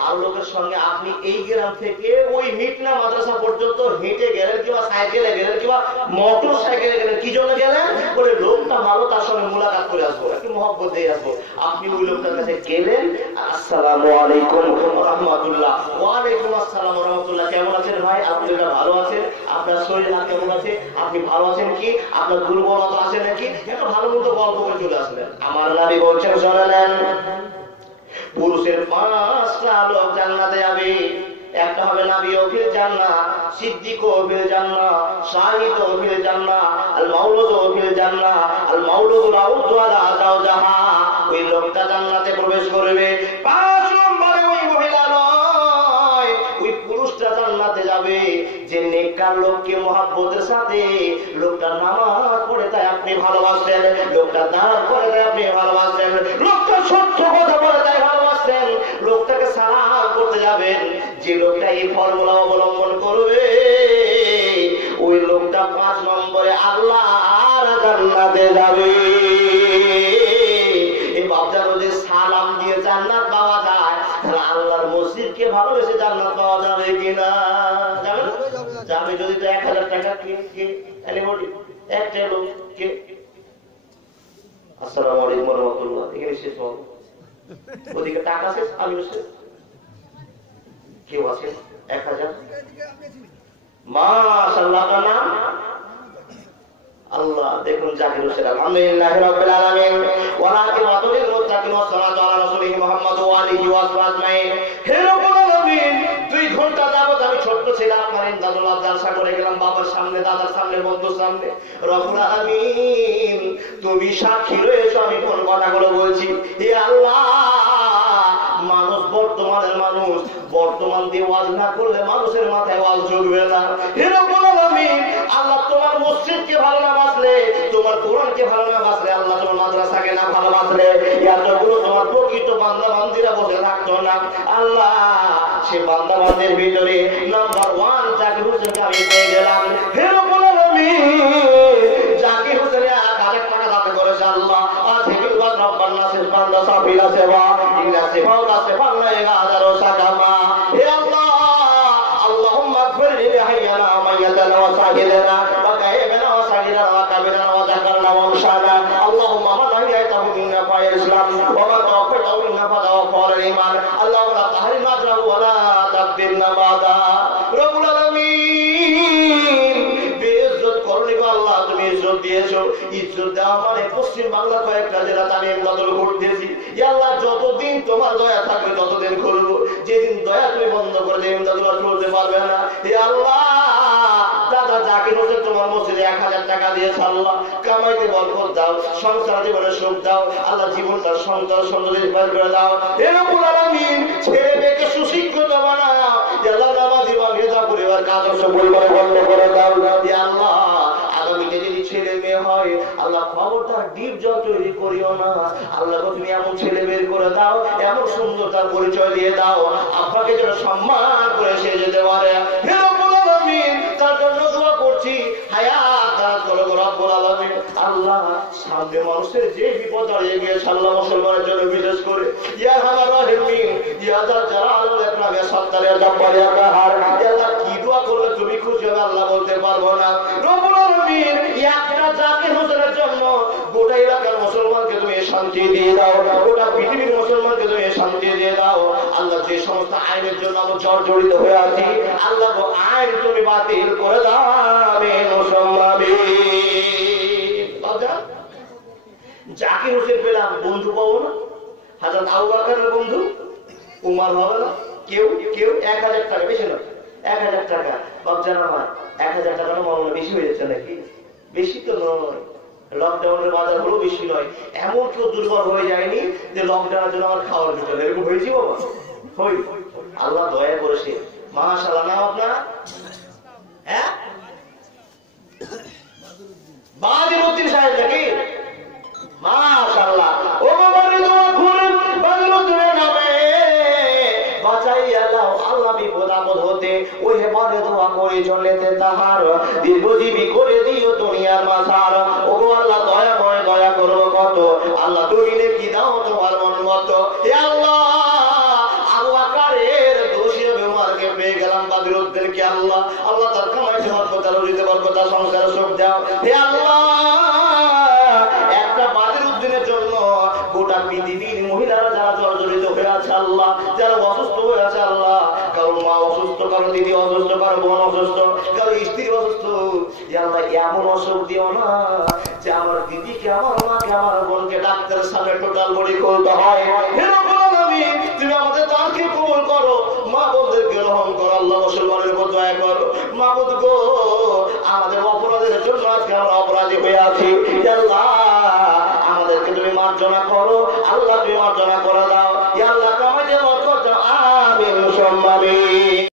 ভালো লোকের সঙ্গে আপনি এই গ্রাম থেকে ওই মিটনা মাদ্রাসা পর্যন্ত হেঁটে গেলেন, কিংবা সাইকেলে গেলেন, কিংবা মোটর সাইকেলে গেলেন, কি জন্য গেলেন? বলে লোকটা ভালো, তার সঙ্গে মোলাকাত করে আসবো, একটু মহব্বত দিয়ে আসবো। আপনি ওই লোকটার কাছে গেলেন, আসসালামু আলাইকুম ওয়া রাহমাতুল্লাহ। ওয়া আলাইকুম আসসালাম ওয়া রাহমাতুল্লাহ। কেমন আছেন ভাই? আলহামদুলিল্লাহ ভালো আছেন। আপনার শরীর কেমন আছে? আপনি ভালো আছেন কি? আপনার দুর্বলতা আছে নাকি? একটা ভালো মতো গল্প করে চলে আসলেন। আমার নবী বলছেন, শুনেন, পুরুষের 5টা লোক জান্নাতে যাবে। একটা হবে নবীও ফিল জান্নাহ, সিদ্দিকও ফিল জান্নাহ, শাহিদও ফিল জান্নাহ, আল মাউলুদও ফিল জান্নাহ, আল মাউলুদুল আউদু আলা যাওজাহা। ওই লোকটা জান্নাতে প্রবেশ করবে। 5 নম্বরে ওই মহিলা নয়, ওই পুরুষটা জান্নাতে যাবে যে নেককার লোককে মহব্বতের সাথে, লোকটা নামাজ পড়ে তাই আপনি ভালোবাসেন, লোকটা দান করে তাই আপনি ভালোবাসেন, লোকটা সত্য কথা বলে তাই ভালোবাসেন, লোকটাকে সালাম করতে যাবেন। যে লোকটা এই ফর্মুলা অবলম্বন করবে, ওই লোকটা 5 নম্বরে আল্লাহর জান্নাতে যাবে। এই বাপদার যদি সালাম দিয়ে জান্নাত পাওয়া যায়, তাহলে আল্লাহর মসজিদ মসজিদকে ভালোবেসে জান্নাত পাওয়া যাবে কিনা? যাবে যাবে। যদি তো 1000 টাকা কে এলিমোডি একটা লোক কে। আসসালামু আলাইকুম ওয়া রাহমাতুল্লাহ। এখানে শেষ হল। ওদিকে টাকা শেষ, আমি শেষ। কেউ আছে 1000? মাশাআল্লাহ। নাম আল্লাহ। দেখুন জাকির হোসেন। আলহামদুলিল্লাহি রাব্বিল আলামিন ওয়া আকিবাতু লিল মুত্তাকিন ওয়া সালাতু আলা রাসূলিহি মুহাম্মদ ওয়া আলিহি ওয়া সাহবিহি আজমাইন। হে রব্বুল আলামিন, 2 ঘন্টা যাবত আমি ছোট্ট ছিলাম, আপনার ইন্দাদুল্লাহ জালসা করে গেলাম, বাবার সামনে, দাদার সামনে, বন্ধুর সামনে। রব্বুল আলামিন, তুমি সাক্ষী রয়েছো আমি কোন কথাগুলো বলছি। হে আল্লাহ, মানুষ বর্তমানের মানুষ বর্তমান দিয়ে ওয়াজ না করলে মানুষের মাথায় ওয়াজ ঢুকবে না। হে রব্বুল আলামিন, আল্লাহ তোমার মসজিদকে ভালো না বাসলে, তোমার কোরআনকে ভালো না বাসলে, আল্লাহ তোমার মাদ্রাসাকে না ভালো বাসলে, এতগুলো তোমার প্রকৃত বান্দা বান্দীরা বসে থাকতো না। আল্লাহ, সে বান্দা বান্দির ভিতরে নাম্বার 1 জাকির হোসেনকে আমি পেয়ে গেলাম। হে রব্বুল আলামিন, জাকির হোসেন 1000 টাকা দান করেছে। আল্লাহ আছে বিলবাদ রব্বান নাসির বান্দা সাফিলা সেবা ইন্না সেবা ওয়া সেবা না 1000 টাকা মা। হে আল্লাহ, اللهم اغفر لحينا وميتنا وصاغرنا وغائبنا وصغيرنا وكبيرنا وذكرنا وانثانا. اللهم من احييته منا فحي الاسلام ومن توفيته منا فتوفى الايمان. اللهم لا تحرمنا اجره ولا تفتنا بعده. رب العالمين, বেইজ্জত করনি গো আল্লাহ, তুমি ইজ্জত দিয়েছো। ইজ্জত দেওয়া মানে পশ্চিম বাংলা কয়েকটা জেলা আমি ইমদাদুল ঘুরতেছি। ইয়া আল্লাহ, যতদিন তোমার দয়া থাকবে ততদিন করবো। যেদিন দয়া তুমি বন্ধ করে দেবে ইমদাদুল চলতে পারবে না। হে আল্লাহ, দাদা জাকির হোসেন তোমার মসজিদে 1000 টাকা দিয়েছে। আল্লাহ, কামাইতে বরকত দাও, সংসার জীবনে সুখ দাও। আল্লাহ, জীবনটা সন্তান সন্ততি বের করে দাও। হে রব্বুল আলামিন, ছেলে মেয়েকে সুশিক্ষিত বানাও। আল্লাহ, নামাজি বানিয়ে দাও, পরিবার কাজ পরিবারে বন্ধ করে দাও। হে আল্লাহ, আগামীতে যদি ছেলে মেয়ে হয়, আল্লাহ খবরদার ডিপ জল তৈরি করিও না। আল্লাহ, তুমি এমন ছেলে বের করে দাও, এমন সুন্দরতার পরিচয় দিয়ে দাও, আব্বাকে যেন সম্মান করে সে যেতে পারে। হে রব্বুল আলামিন, তার জন্য দোয়া করছি, হায়াত দান করো রব্বুল আলামিন। আল্লাহ, সামনে মানুষের যে বিপদ দাঁড়িয়ে গিয়েছে, আল্লাহ মুসলমানের জন্য বিশেষ করে ইয়া আরহামার রাহিমিন, ইয়া যার জালাল ওয়াল ইকরাম, ইয়া সাত্তার, ইয়া জাব্বার, ইয়া কাহার। ইয়া আল্লাহ, কি দোয়া করলে তুমি খুশি হবে আল্লাহ বলতে পারবো না। রব্বুল আলামিন, একটা জাকির হোসেনের জন্য গোটা এলাকার মুসলমানকে তুমি শান্তি দিয়ে দাও, গোটা পৃথিবীর মুসলমানকে তুমি শান্তি দিয়ে দাও। আল্লাহ, যে সমস্ত আইনের জন্য আমরা জর্জরিত হয়ে আছি, আল্লাহ আইন তুমি বাতিল করে দাও। আমিন মুসলমানি। জাকির হোসেন পেলাম, বন্ধু পাবো না? হযরত আবু বকরের বন্ধু উমর হবে না? কেউ কেউ 1000 টাকা, বেশি নয় 1000 টাকা। বাপজান আমার 1000 টাকা মনে বেশি হয়ে যাচ্ছে নাকি? বেশি তো নয়। লকডাউনের বাজার হলো বেশি নয়। এমন কেউ দুর্বল হয়ে যায়নি যে লকডাউনের জন্য আমার খাওয়ার ভিতরে এরকম হয়েছি বাবা। হই, আল্লাহ দয়া করেছে। মাশাআল্লাহ। নাম আপনার? হ্যাঁ, বাদিরউদ্দিন সাহেব নাকি? মাশাআল্লাহ। ও বাবা রে, দোয়া করেন বাদিরউদ্দিনের নামে বাঁচাই আল্লাহ। আল্লাহ বিপদ আপদ হতে ওই হেফাজতে দোয়া করে চলেতে তাহার দীর্ঘজীবী করে দিও দুনিয়ার মাঝার। ও আল্লাহ, দয়াময় দয়া করো কত। আল্লাহ, তুমি নেকি দাও তোমার মন মতো। হে আল্লাহ, আবু বকরের দোষী বেমারকে পেয়ে গেলাম, বাদিরউদ্দিনকে। আল্লাহ, আল্লাহ তার কামাইতে বরকত, রুজিতে বরকত, সংসারে সুখ দাও। হে আল্লাহ, একটা বাদিরউদ্দিনের জন্য গোটা পৃথিবীর মহিলারা যারা জর্জরিত হয়ে আছে আল্লাহ, যারা অসুস্থ হয়ে আছে আল্লাহ, কারো মা অসুস্থ, কারো দিদি অসুস্থ, কারো বোন অসুস্থ, কারো স্ত্রী অসুস্থ। আল্লাহ, এমন অসুখ দিও না যে আমার দিদিকে, আমার মাকে, আমার বোনকে ডাক্তারের সামনে টোটাল বডি করতে হয়। হে রব্বুল আলামিন, তুমি আমাদের দানকে কবুল করো, মা বোনদেরকে গ্রহণ করো। আল্লাহ, মুসলমানের উপর দয়া করো। মা বোন গো, আমাদের অপরাধের জন্য আজকে আমরা অপরাধী হয়ে আছি। আল্লাহ, আমাদেরকে তুমি মার্জনা করো।